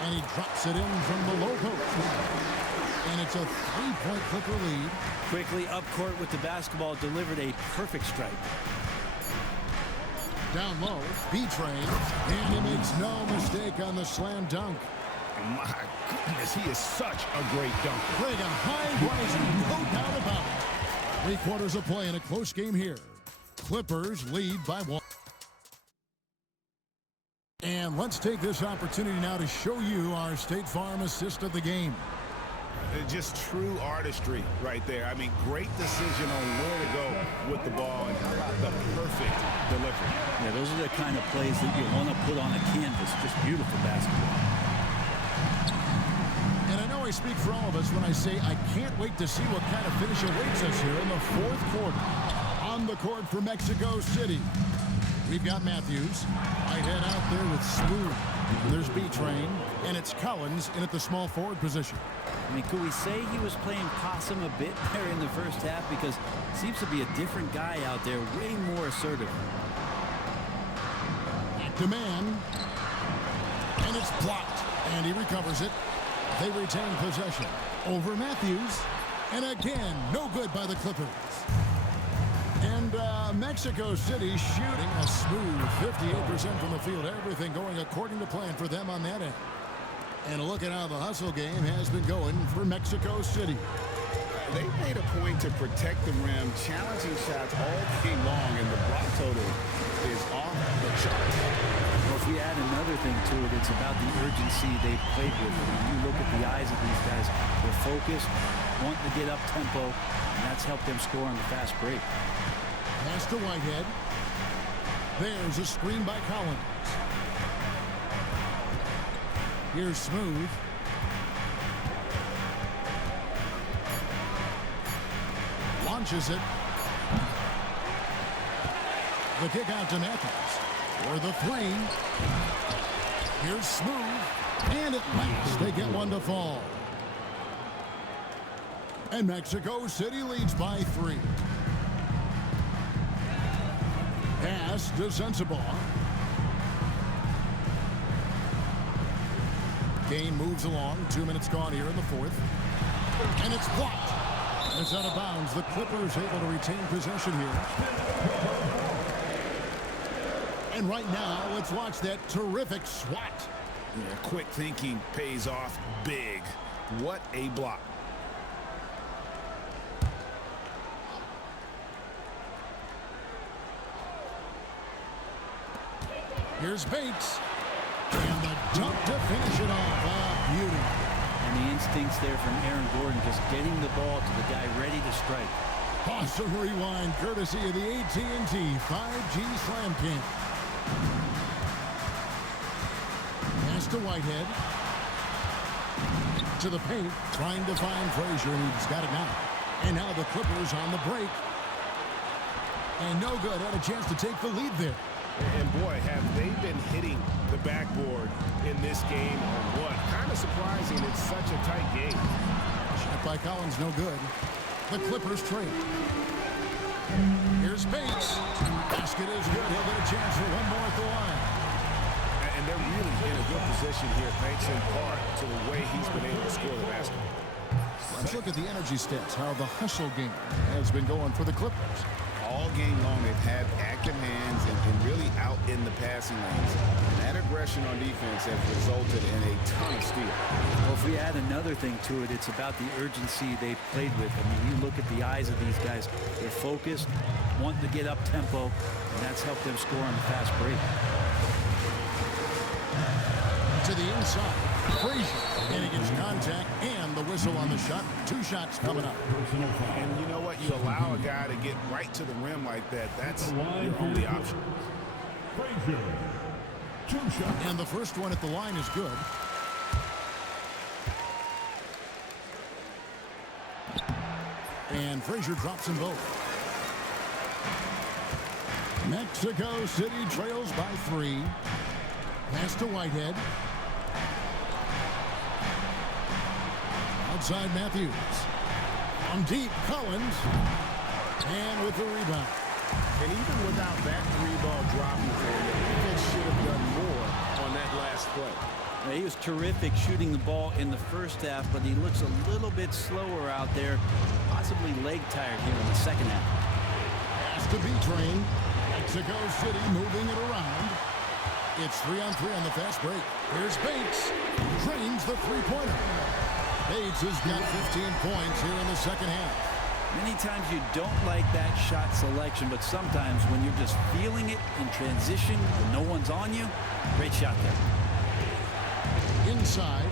And he drops it in from the low post. And it's a 3-point Clipper lead. Quickly up court with the basketball, delivered a perfect strike. Down low, B-Train. And he makes no mistake on the slam dunk. My goodness, he is such a great dunker. Playing a high-rising, no doubt about it. 3 quarters of play in a close game here. Clippers lead by 1. And let's take this opportunity now to show you our State Farm assist of the game. Just true artistry right there. I mean, great decision on where to go with the ball, and how about the perfect delivery. Yeah, those are the kind of plays that you want to put on a canvas. Just beautiful basketball. And I know I speak for all of us when I say I can't wait to see what kind of finish awaits us here in the 4th quarter. On the court for Mexico City, we've got Matthews. Whitehead out there with Smooth. There's B-Train, and it's Collins in at the small forward position. I mean, could we say he was playing possum a bit there in the first half? Because it seems to be a different guy out there, way more assertive. At demand, and it's blocked, and he recovers it. They retain possession over Matthews, and again, no good by the Clippers. And Mexico City shooting a smooth 58% from the field. Everything going according to plan for them on that end. And look at how the hustle game has been going for Mexico City. They made a point to protect the rim, challenging shots all game long, and the block total is off the chart. Well, if we add another thing to it, it's about the urgency they've played with. When you look at the eyes of these guys, they're focused, wanting to get up tempo, and that's helped them score on the fast break. Pass to Whitehead. There's a screen by Collins. Here's Smooth. Launches it. The kick out to Matthews. For the 3. Here's Smooth. And at last, they get one to fall. And Mexico City leads by 3. Pass to Sensabaugh. Game moves along. 2 minutes gone here in the 4th. And it's blocked. It's out of bounds. The Clippers able to retain possession here. And right now, let's watch that terrific swat. Yeah, quick thinking pays off big. What a block. Here's Bates. And the dunk to finish it off. Ah, beauty. And the instincts there from Aaron Gordon, just getting the ball to the guy ready to strike. Awesome rewind, courtesy of the AT&T 5G Slam King. Pass to Whitehead. To the paint, trying to find Frazier, and he's got it now. And now the Clippers on the break. And no good, had a chance to take the lead there. And boy, have they been hitting the backboard in this game or what? Kind of surprising, it's such a tight game. Shot by Collins, no good. The Clippers trail. Here's Bates. Basket is good. He'll get a chance for one more at the line. And they're really in a good position here, thanks in part to the way he's been able to score the basketball. Let's look at the energy stats, how the hustle game has been going for the Clippers. All game long, they've had active hands and really out in the passing lanes. That aggression on defense has resulted in a ton of steals. Well, if we add another thing to it, it's about the urgency they've played with. I mean, you look at the eyes of these guys. They're focused, wanting to get up tempo, and that's helped them score on the fast break. To the inside. Frazier. And he gets contact and the whistle on the shot. 2 shots coming up. And you know what? You allow a guy to get right to the rim like that. That's your only option. Frazier. 2 shots. And the first one at the line is good. And Frazier drops them both. Mexico City trails by 3. Pass to Whitehead. Outside Matthews. On deep, Collins. And with the rebound. And even without that 3-ball dropping for him, the defense should have done more on that last play. Now, he was terrific shooting the ball in the first half, but he looks a little bit slower out there, possibly leg tired here in the second half. Pass to B-Train. Mexico City moving it around. It's 3-on-3 on the fast break. Here's Bates. Trains the three-pointer. Bates has got 15 points here in the second half. Many times you don't like that shot selection, but sometimes when you're just feeling it in transition and no one's on you, great shot there. Inside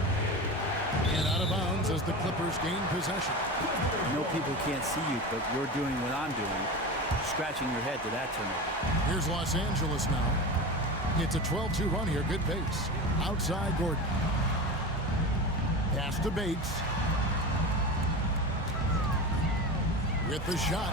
and out of bounds as the Clippers gain possession. I know people can't see you, but you're doing what I'm doing, scratching your head to that turnover. Here's Los Angeles now. It's a 12-2 run here. Good pace. Outside Gordon. Pass to Bates. With the shot.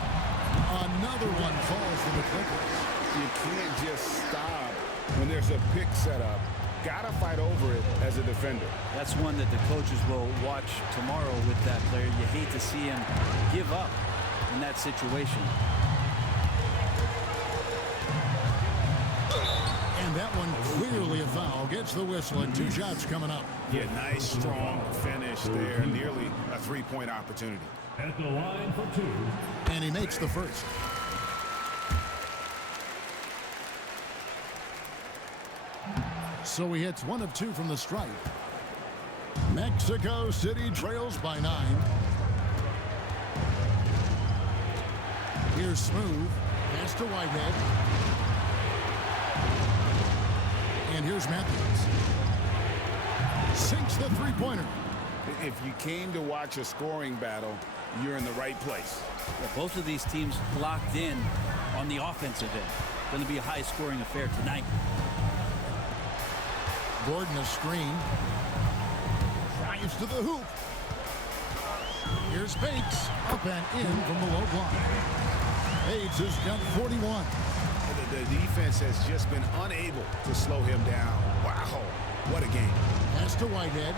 Another one falls for the Clippers. You can't just stop when there's a pick set up. Gotta fight over it as a defender. That's one that the coaches will watch tomorrow with that player. You hate to see him give up in that situation. And that one clearly a foul. Gets the whistle and 2 shots coming up. Yeah, nice, strong finish there. Nearly a 3-point opportunity. At the line for 2. And he makes the first. So he hits 1 of 2 from the stripe. Mexico City trails by 9. Here's Smooth. Pass to Whitehead. And here's Matthews. Sinks the three-pointer. If you came to watch a scoring battle, you're in the right place. Yeah, both of these teams locked in on the offensive end. Going to be a high-scoring affair tonight. Gordon a screen. Drives to the hoop. Here's Bates. Up and in from the low block. Bates has got 41. The defense has just been unable to slow him down. Wow, what a game. Pass to Whitehead.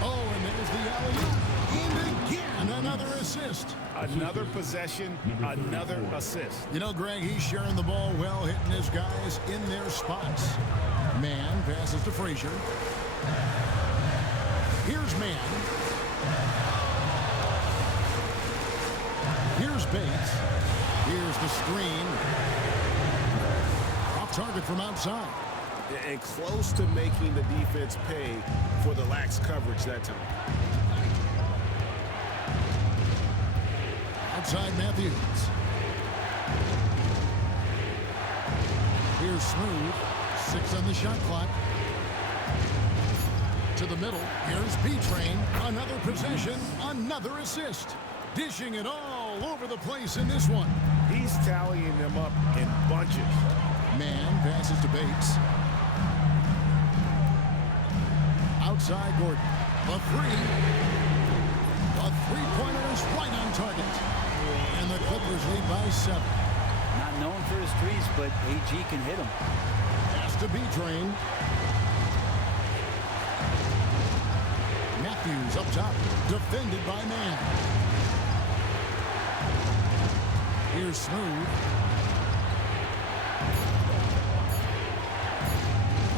Oh, and there's the alley-oop. And again, another assist. Another possession, another assist. You know, Greg, he's sharing the ball well, hitting his guys in their spots. Mann passes to Frazier. Here's Mann. Here's Bates. Here's the screen. Off target from outside. And close to making the defense pay for the lax coverage that time. Outside Matthews. Here's Smooth. 6 on the shot clock. To the middle. Here's B-Train. Another possession. Another assist. Dishing it all over the place in this one. He's tallying them up in bunches. Man passes to Bates. Outside Gordon. The three. The three-pointer is right on target. And the Clippers lead by 7. Not known for his threes, but AG can hit him. Pass to B-Train. Matthews up top. Defended by Man. Here's Smooth.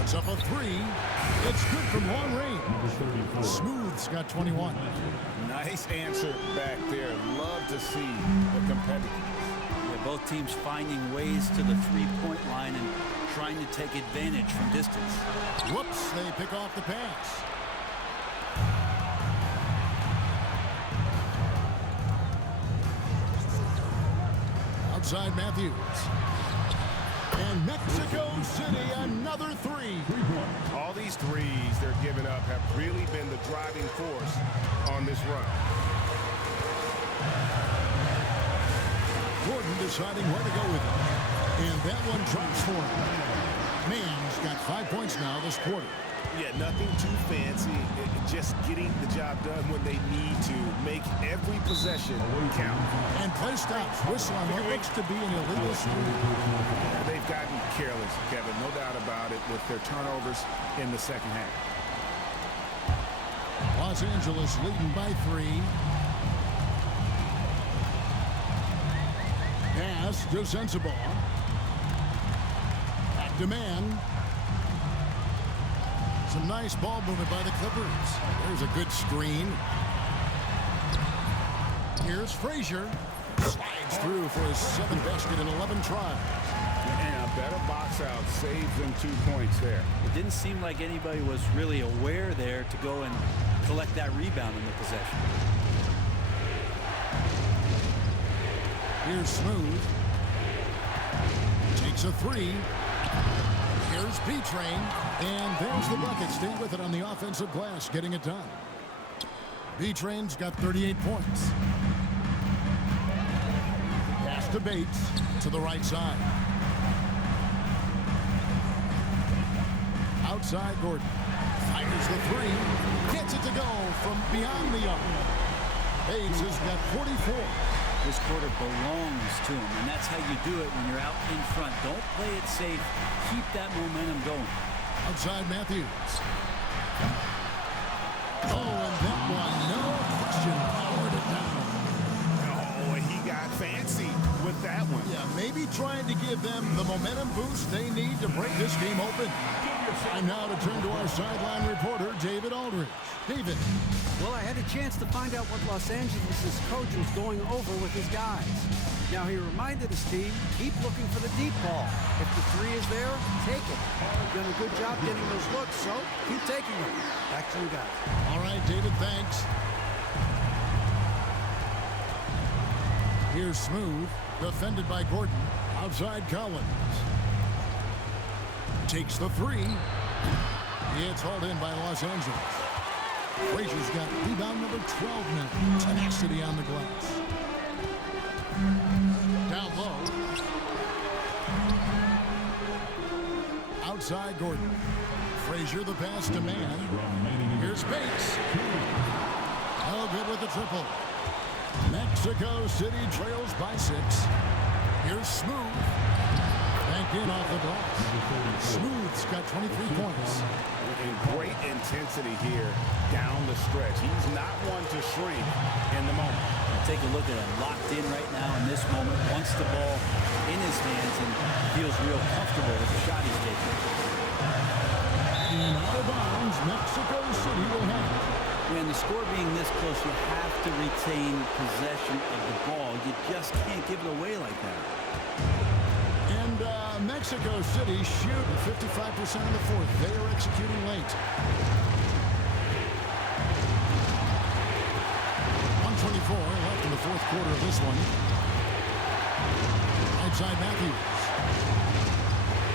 Puts up a 3. It's good from long range. Smooth's got 21. Nice answer back there. Love to see the competitiveness. Yeah, both teams finding ways to the three-point line and trying to take advantage from distance. Whoops, they pick off the pass. Outside Matthews. And Mexico City, another 3. All these threes they're giving up have really been the driving force on this run. Gordon deciding where to go with it. And that one drops for him. Man's got 5 points now this quarter. Yeah, nothing too fancy. Just getting the job done when they need to. Make every possession count. And play stops. Whistle on what looks to be an illegal screen. They've gotten careless, Kevin, no doubt about it, with their turnovers in the second half. Los Angeles leading by 3. Pass to Sensabaugh. Back to Man. Some nice ball movement by the Clippers. There's a good screen. Here's Frazier. Slides through for his 7th basket in 11 tries. And a better box out saves them 2 points there. It didn't seem like anybody was really aware there to go and collect that rebound in the possession. Here's Smooth. Takes a 3. Here's B-Train. And there's the bucket. Stay with it on the offensive glass, getting it done. B-Train's got 38 points. Pass to Bates to the right side. Outside Gordon. Fires the 3. Gets it to go from beyond the arc. Bates has got 44. This quarter belongs to him, and that's how you do it when you're out in front. Don't play it safe. Keep that momentum going. Outside Matthews. Oh, and that one, no question, powered it down. Oh, he got fancy with that one. Yeah, maybe trying to give them the momentum boost they need to break this game open. Time now to turn to our sideline reporter, David Aldridge. David. Well, I had a chance to find out what Los Angeles' coach was going over with his guys. Now, he reminded his team, keep looking for the deep ball. If the 3 is there, take it. You've done a good job getting those looks, so keep taking them. Back to you guys. All right, David, thanks. Here's Smooth, defended by Gordon. Outside Collins. Takes the 3. It's hauled in by Los Angeles. Frazier's got rebound number 12 now. Tenacity on the glass. Down low. Outside Gordon. Frazier the pass to Man. Here's Bates. Oh, good with the triple. Mexico City trails by 6. Here's Smooth. Back in off the glass. Smooth's got 23 points. And great intensity here down the stretch. He's not one to shrink in the moment. Take a look at him, locked in right now in this moment, wants the ball in his hands and feels real comfortable with the shot he's taking. And out of bounds, Mexico City will have it. When the score being this close, you have to retain possession of the ball. You just can't give it away like that. And Mexico City shoot 55% in the fourth. They are executing late. 124 left in the fourth quarter of this one. Right side Matthews.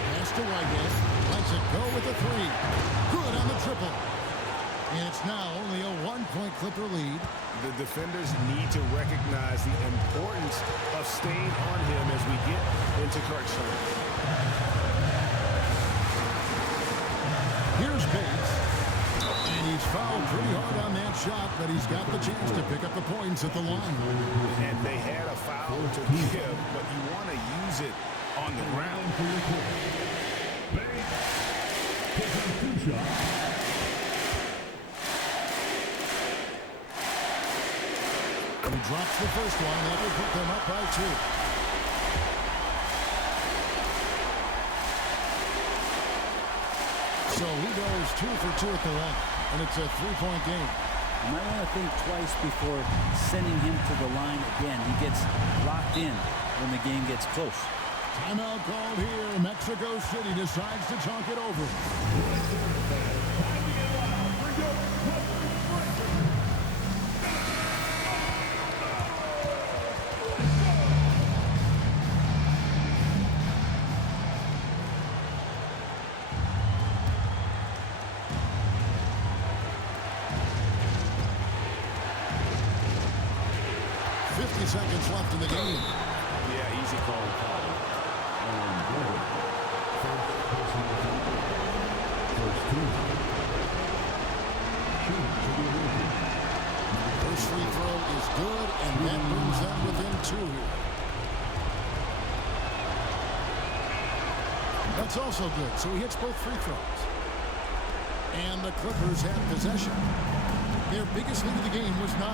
Pass to Whitehead. Lets it go with the three. Good on the triple. And it's now only a 1-point Clipper lead. The defenders need to recognize the importance of staying on him as we get into crunch time. Here's Bates. And he's fouled pretty hard on that shot, but he's got the chance to pick up the points at the line. And they had a foul to give, but you want to use it on the ground. Bates taking 2 shots. He drops the first one. That will put them up by 2. So he goes 2 for 2 at the line, and it's a 3-point game. You might want to think twice before sending him to the line again. He gets locked in when the game gets close. Timeout called here. Mexico City decides to talk it over. 50 seconds left in the game. Yeah, easy call. First free throw is good, and that brings them within 2 here. That's also good, so he hits both free throws. And the Clippers have possession. Their biggest lead of the game was 9.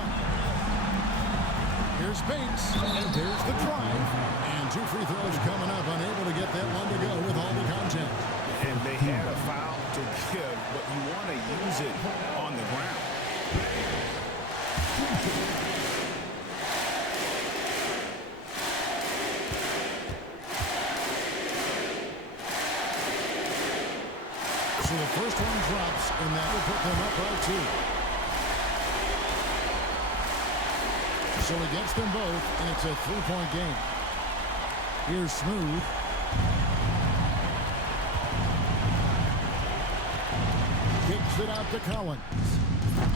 Here's Bates, and there's the drive. And 2 free throws coming up, unable to get that one to go with all the contact. And they had a foul to give, but you want to use it on the ground. So the first one drops, and that will put them up by 2. So he gets them both, and it's a 3-point game. Here's Smooth. Kicks it out to Collins.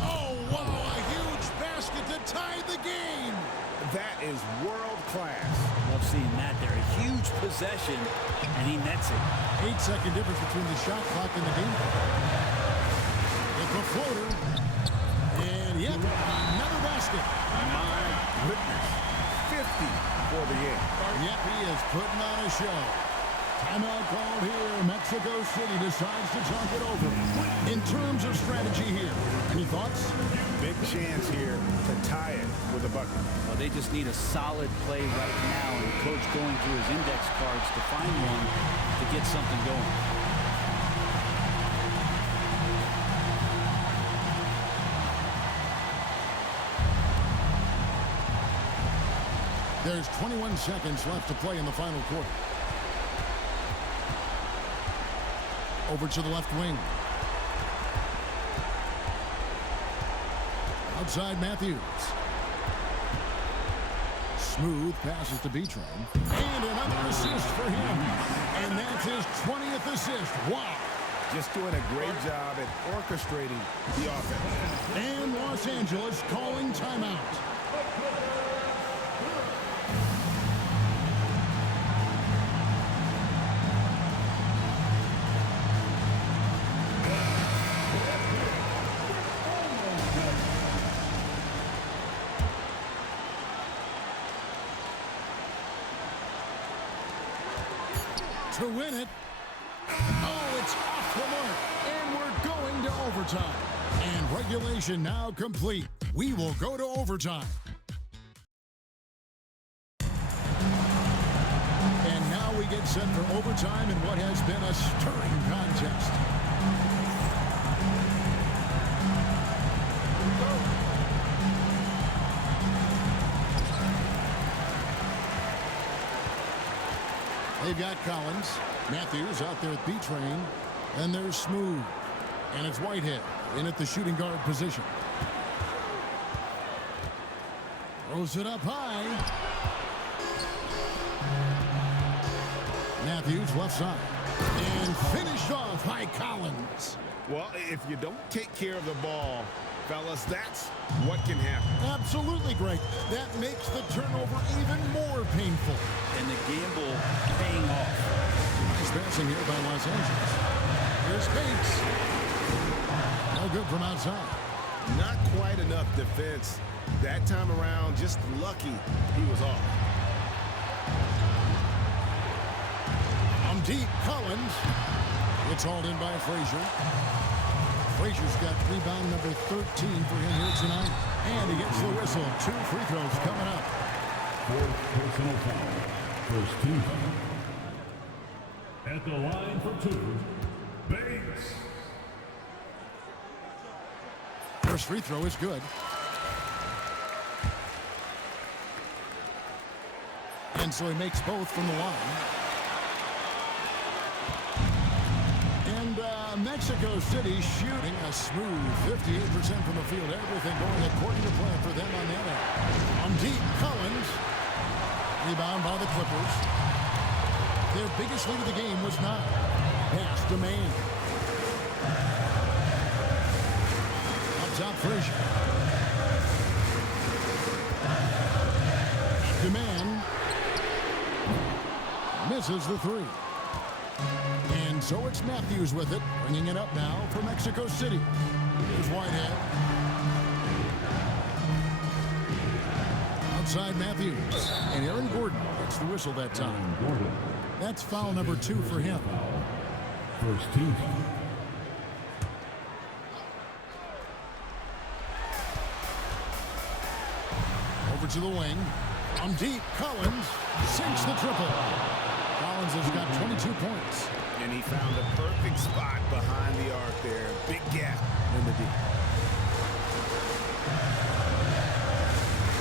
Oh, wow, a huge basket to tie the game. That is world class. Love seeing that there. A huge possession, and he nets it. 8-second difference between the shot clock and the game clock. It's a floater. And yep, another basket. My goodness. 50 for the game. Yep, he is putting on a show. Timeout called here. Mexico City decides to talk it over. In terms of strategy here, any thoughts? Big chance here to tie it with a bucket. Well, they just need a solid play right now, and the coach going through his index cards to find one to get something going. There's 21 seconds left to play in the final quarter. Over to the left wing. Outside Matthews. Smooth passes to Beatron. And another assist for him. And that's his 20th assist. Wow. Just doing a great job at orchestrating the offense. And Los Angeles calling timeout. To win it. Oh, it's off the mark. And we're going to overtime. And regulation now complete. We will go to overtime. And now we get set for overtime in what has been a stirring contest. They've got Collins. Matthews out there at B-Train. And there's Smooth. And it's Whitehead in at the shooting guard position. Throws it up high. Matthews left side. And finished off by Collins. Well, if you don't take care of the ball, fellas, that's what can happen. Absolutely, Greg. That makes the turnover even more painful. And the gamble paying off. Nice passing here by Los Angeles. Here's Bates. No good from outside. Not quite enough defense. That time around, just lucky he was off. Deep, Collins. It's hauled in by Frazier. Frazier's got rebound number 13 for him here tonight. And he gets the whistle. 2 free throws coming up. Fourth personal foul. First team foul. At the line for 2, Bates. First free throw is good. And so he makes both from the line. Mexico City shooting a smooth 58% from the field. Everything going according to plan for them on that end. Deep, Collins. Rebound by the Clippers. Their biggest lead of the game was 9. Pass to Maine. Up top, Frazier. Demand. Misses the 3. And so it's Matthews with it, bringing it up now for Mexico City. Here's Whitehead. Outside Matthews. And Aaron Gordon gets the whistle that time. That's foul number 2 for him. First team. Over to the wing. Deep, Collins sinks the triple. Collins has got 22 points. And he found the perfect spot behind the arc there. Big gap in the D.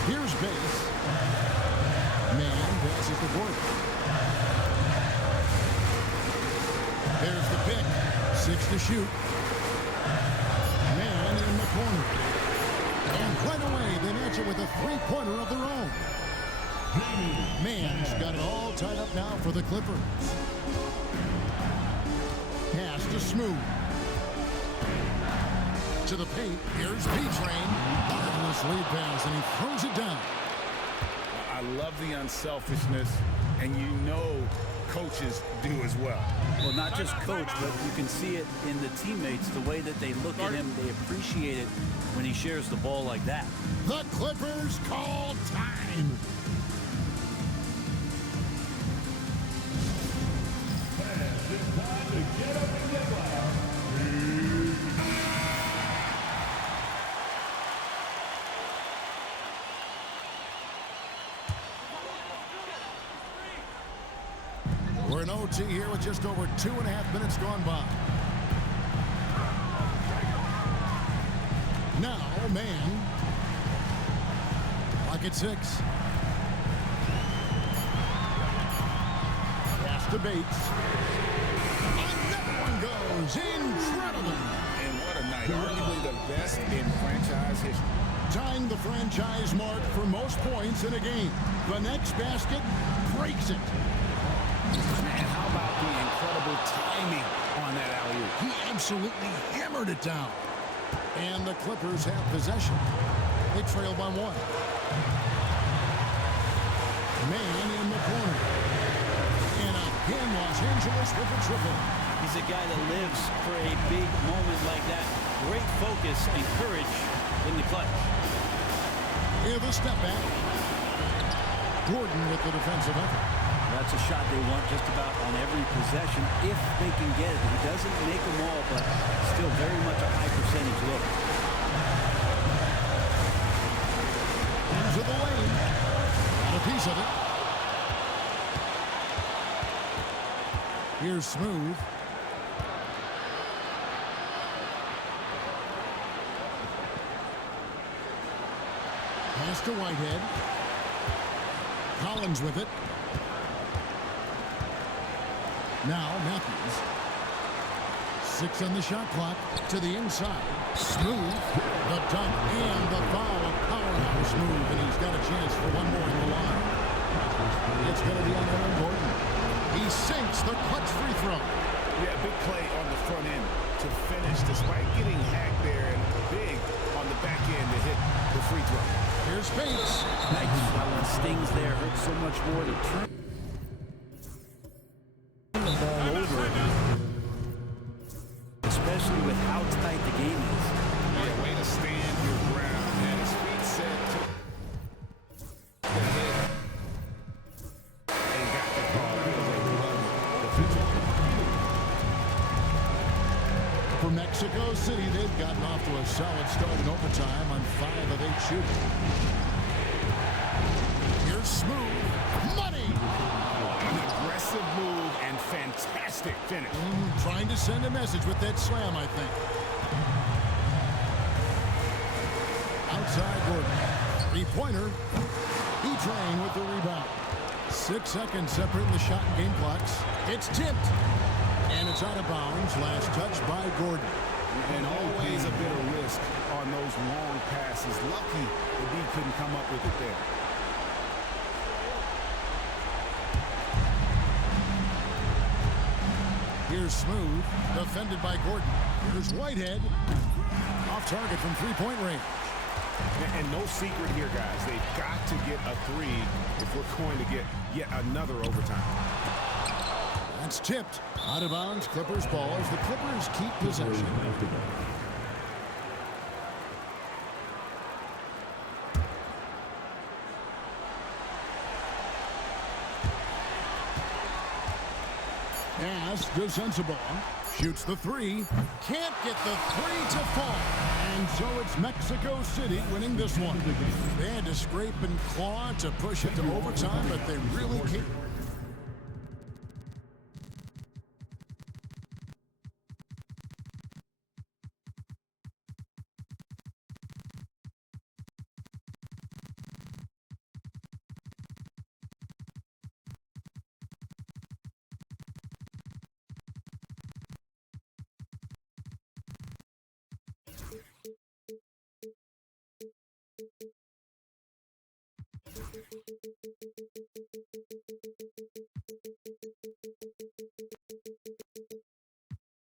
Here's Bates. Man passes the Gordon. There's the pick. 6 to shoot. Man in the corner. And right away, they match it with a three-pointer of their own. Man's got it all tied up now for the Clippers. Pass to Smooth. To the paint. Here's B-Train. Marvelous lead pass, and he throws it down. I love the unselfishness, and you know coaches do as well. Well, not just coach, but you can see it in the teammates, the way that they look at him. They appreciate it when he shares the ball like that. The Clippers call time. Time to get up and get loud. We're in OT here with just over 2.5 minutes gone by. Now, man. Lock at 6. Pass to Bates. Another one goes. Incredible. And what a night. Arguably the best in franchise history. Tying the franchise mark for most points in a game. The next basket breaks it. And how about the incredible timing on that alley-oop? He absolutely hammered it down. And the Clippers have possession. They trail by 1. Man in the corner. And again, Los Angeles with a triple. He's a guy that lives for a big moment like that. Great focus and courage in the clutch. Here, the step back. Gordon with the defensive effort. That's a shot they want just about on every possession if they can get it. He doesn't make them all, but still very much a high percentage look. Into the lane. Got a piece of it. Here's Smooth. to Whitehead. Collins with it. Now Matthews. 6 on the shot clock. To the inside. Smooth. The dunk and the foul. A powerhouse move, and he's got a chance for one more in the line. It's going to be on Aaron Gordon. He sinks the clutch free throw. Yeah, big play on the front end to finish despite getting hacked there, and big on the back end to hit the free throw. Here's Bates. Nice. That one stings there. Hurts so much more than turn the ball over. Especially with how tight the game is. Yeah, way to stand your ground. And his feet set to the hit. And got the call. That was a blunt defensive play. For Mexico City, they've gotten off to a solid start in overtime on 5 of 8 shooting. Here's Smooth. Money! An aggressive move and fantastic finish. Trying to send a message with that slam, I think. Outside Gordon. Three-pointer. E-Train with the rebound. 6 seconds separating the shot and game clocks. It's tipped. And it's out of bounds. Last touch by Gordon. And always a bit of risk on those long passes. Lucky that he couldn't come up with it there. Here's Smooth. Defended by Gordon. Here's Whitehead. Off target from three-point range. And no secret here, guys. They've got to get a 3 if we're going to get yet another overtime. That's tipped. Out of bounds, Clippers ball as the Clippers keep possession. Pass to Sensabaugh. Shoots the 3. Can't get the 3 to fall. And so it's Mexico City winning this one. They had to scrape and claw to push it to overtime, but they really can't.